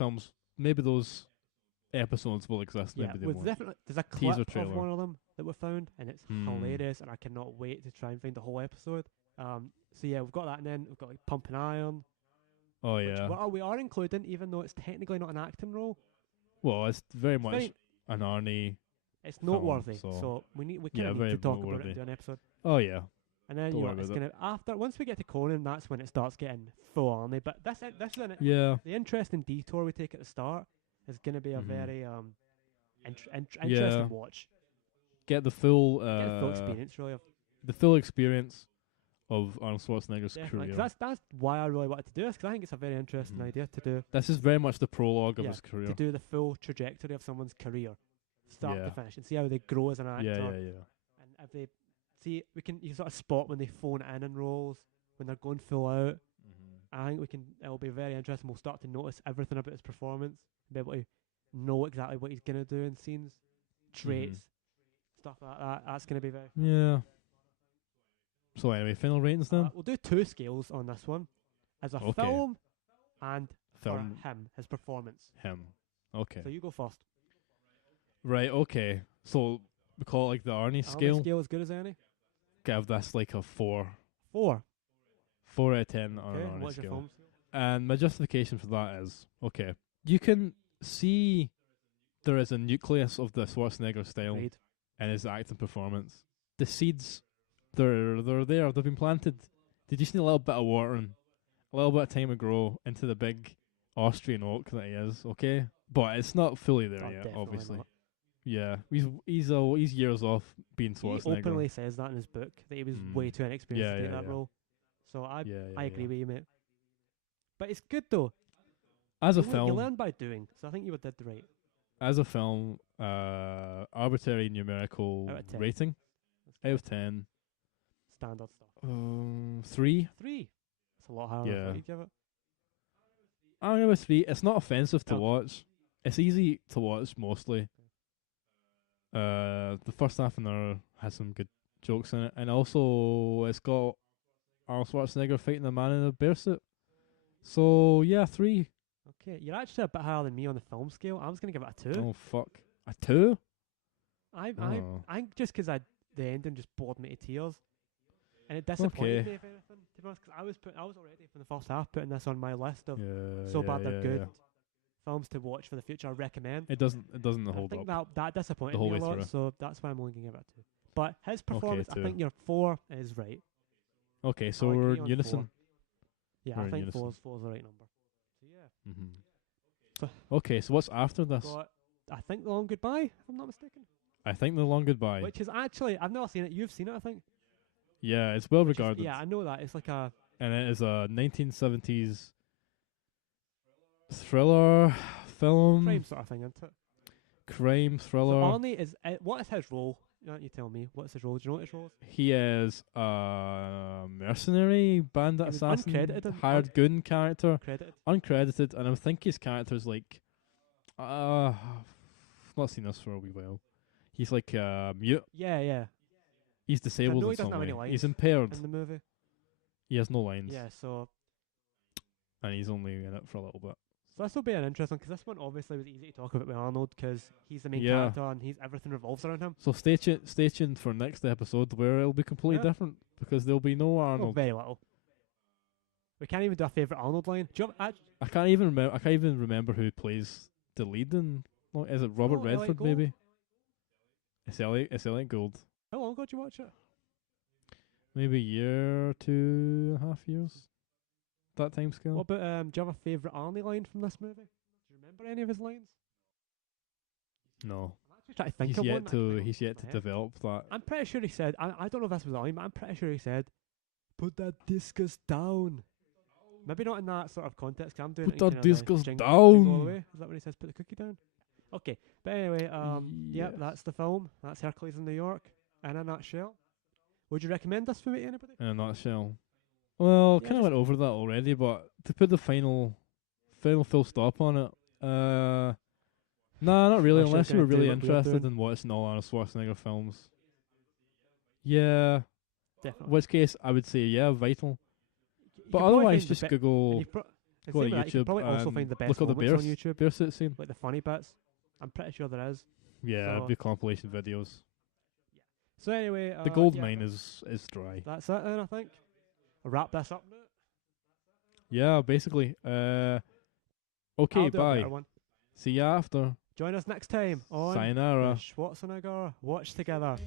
episodes will exist. Yeah, Maybe they with won't. definitely there's a Teaser clip of trailer. one of them that we found, and it's Hmm. hilarious, and I cannot wait to try and find the whole episode. So yeah, we've got that, and then we've got like Pumping Iron, Oh which yeah. we are including, even though it's technically not an acting role. Well, it's very It's much very- an Arnie. It's film, noteworthy, so- so we kind Yeah, of need very to talk about it noteworthy. and do an episode. Oh yeah. And then Don't worry it's about gonna once we get to Conan, that's when it starts getting full Arnie. But this is Yeah. the interesting detour we take at the start is gonna be a Mhm. very interesting Yeah. watch. Get the full Get the full experience really of the full experience of Arnold Schwarzenegger's definitely. 'Cause career. that's why I really wanted to do this, because I think it's a very interesting Mhm. idea to do This is very much the prologue of Yeah, his career. to do the full trajectory of someone's career, start Yeah. to finish, and see how they grow as an actor, Yeah. and if they see, you can sort of spot when they phone it in roles, when they're going full out. I think it'll be very interesting. We'll start to notice everything about his performance, be able to know exactly what he's gonna do in scenes, traits, stuff like that. That's gonna be very fun. Yeah. So anyway, final ratings then. We'll do 2 scales on this one, as a Okay. film and Film. for him, his performance. Him. Okay. So you go first. Right. Okay. So we call it like the Arnie scale. Scale as good as any. Give this like a 4. 4. 4 out of 10 on Okay. an Arnie What's your scale. film scale? And my justification for that is, okay, you can see there is a nucleus of the Schwarzenegger style Agreed. in his acting performance. The seeds, they're there. They've been planted. They just need a little bit of watering, a little bit of time to grow into the big Austrian oak that he is. Okay, but it's not fully there Oh, yet. definitely Obviously, not. yeah. He's years off being He Schwarzenegger. openly says that in his book, that he was way too inexperienced to take that role. So I agree with you, mate. But it's good though. As a You film, learn by doing. So I think you did right. as a film, arbitrary numerical Out of 10. rating out of 10. Standard stuff. 3. 3. That's a lot higher than I Yeah. thought you'd give it. I'm gonna go with 3. It's not offensive to Okay. watch. It's easy to watch mostly. The first half an hour has some good jokes in it, and also it's got Arnold Schwarzenegger fighting a man in a bear suit. So yeah, 3. Okay, you're actually a bit higher than me on the film scale. I was gonna give it a 2. Oh fuck, a 2? I Oh. think just because the ending just bored me to tears, and it disappointed Okay. me if anything. To be honest, because I was already from the first half putting this on my list of Yeah, so yeah, bad they're yeah, good yeah. films to watch for the future. I recommend. It doesn't I hold think up. that disappointed whole me a way lot, through. so that's why I'm only gonna give it a 2. But his performance, I 2. think your 4 is right. Okay, so I'll we're agree in on unison. 4. Yeah, We're I in think unison. 4's the right number. So yeah, Okay, so what's after this? got I think The Long Goodbye, if I'm not mistaken. I think The Long Goodbye. Which is actually I've never seen it. You've seen it, I think. Yeah, it's well Which is- regarded. yeah, I know that. It's like a And it is a 1970s thriller film. crime sort of thing, isn't it? Crime So thriller. Arnie is what is his role? You tell me. What's his role? Do you know what his role is? He is a mercenary, bandit He was assassin, uncredited and hired goon character, Credited. uncredited, and I think his character's like, I've not seen this for a wee while. He's like mute. Yeah. He's disabled know in he doesn't some have any way. lines He's impaired. In the movie. He has no lines, Yeah, so and he's only in it for a little bit. this will be an interesting because this one obviously was easy to talk about with Arnold because he's the main Yeah. character and everything revolves around him. So stay tuned for next episode where it'll be completely Yeah. different because there'll be no Well, Arnold. very little. We can't even do a favourite Arnold line. Do you have, I can't even remember who plays the lead in. Is it Robert Elliot Redford? Gould? Maybe. It's Elliot Gould. how long ago did you watch it? Maybe a year, 2.5 years. That time scale. What about do you have a favourite Arnie line from this movie? Do you remember any of his lines? No, I'm actually trying to think he's of yet one. that I can to think he's of yet off to my head. develop that. I'm pretty sure he said. I don't know if this was a line, but I'm pretty sure he said, "Put that discus down." Maybe not in that sort of context. 'Cause I'm doing Put it in that kind of the discus jingle all the down. way. Is that when he says, "Put the cookie down"? Okay, but anyway, yep, Yes. that's the film. That's Hercules in New York in a nutshell. Would you recommend this film to anybody? In a nutshell. Well, Yeah, kind of just- went over that already, but to put the final full stop on it, nah, not really. Unless you're Unless you were gonna do really what we're interested doing. in watching all Arnold Schwarzenegger films. Yeah, Definitely. which case I would say yeah, vital. You But can probably otherwise, find the just bit- Google, and you've pro- and go same to with that, you can YouTube probably also and find the best look at the moments on YouTube, bear suit scene. like the funny bits. I'm pretty sure there is. Yeah, So- be compilation videos. So anyway, The gold yeah, mine is dry. That's it then, I think. I'll wrap this up now. Yeah, basically. Okay, I'll do a bye. better one. See ya after. Join us next time on Sayonara. the Schwarzenegger Watch Together.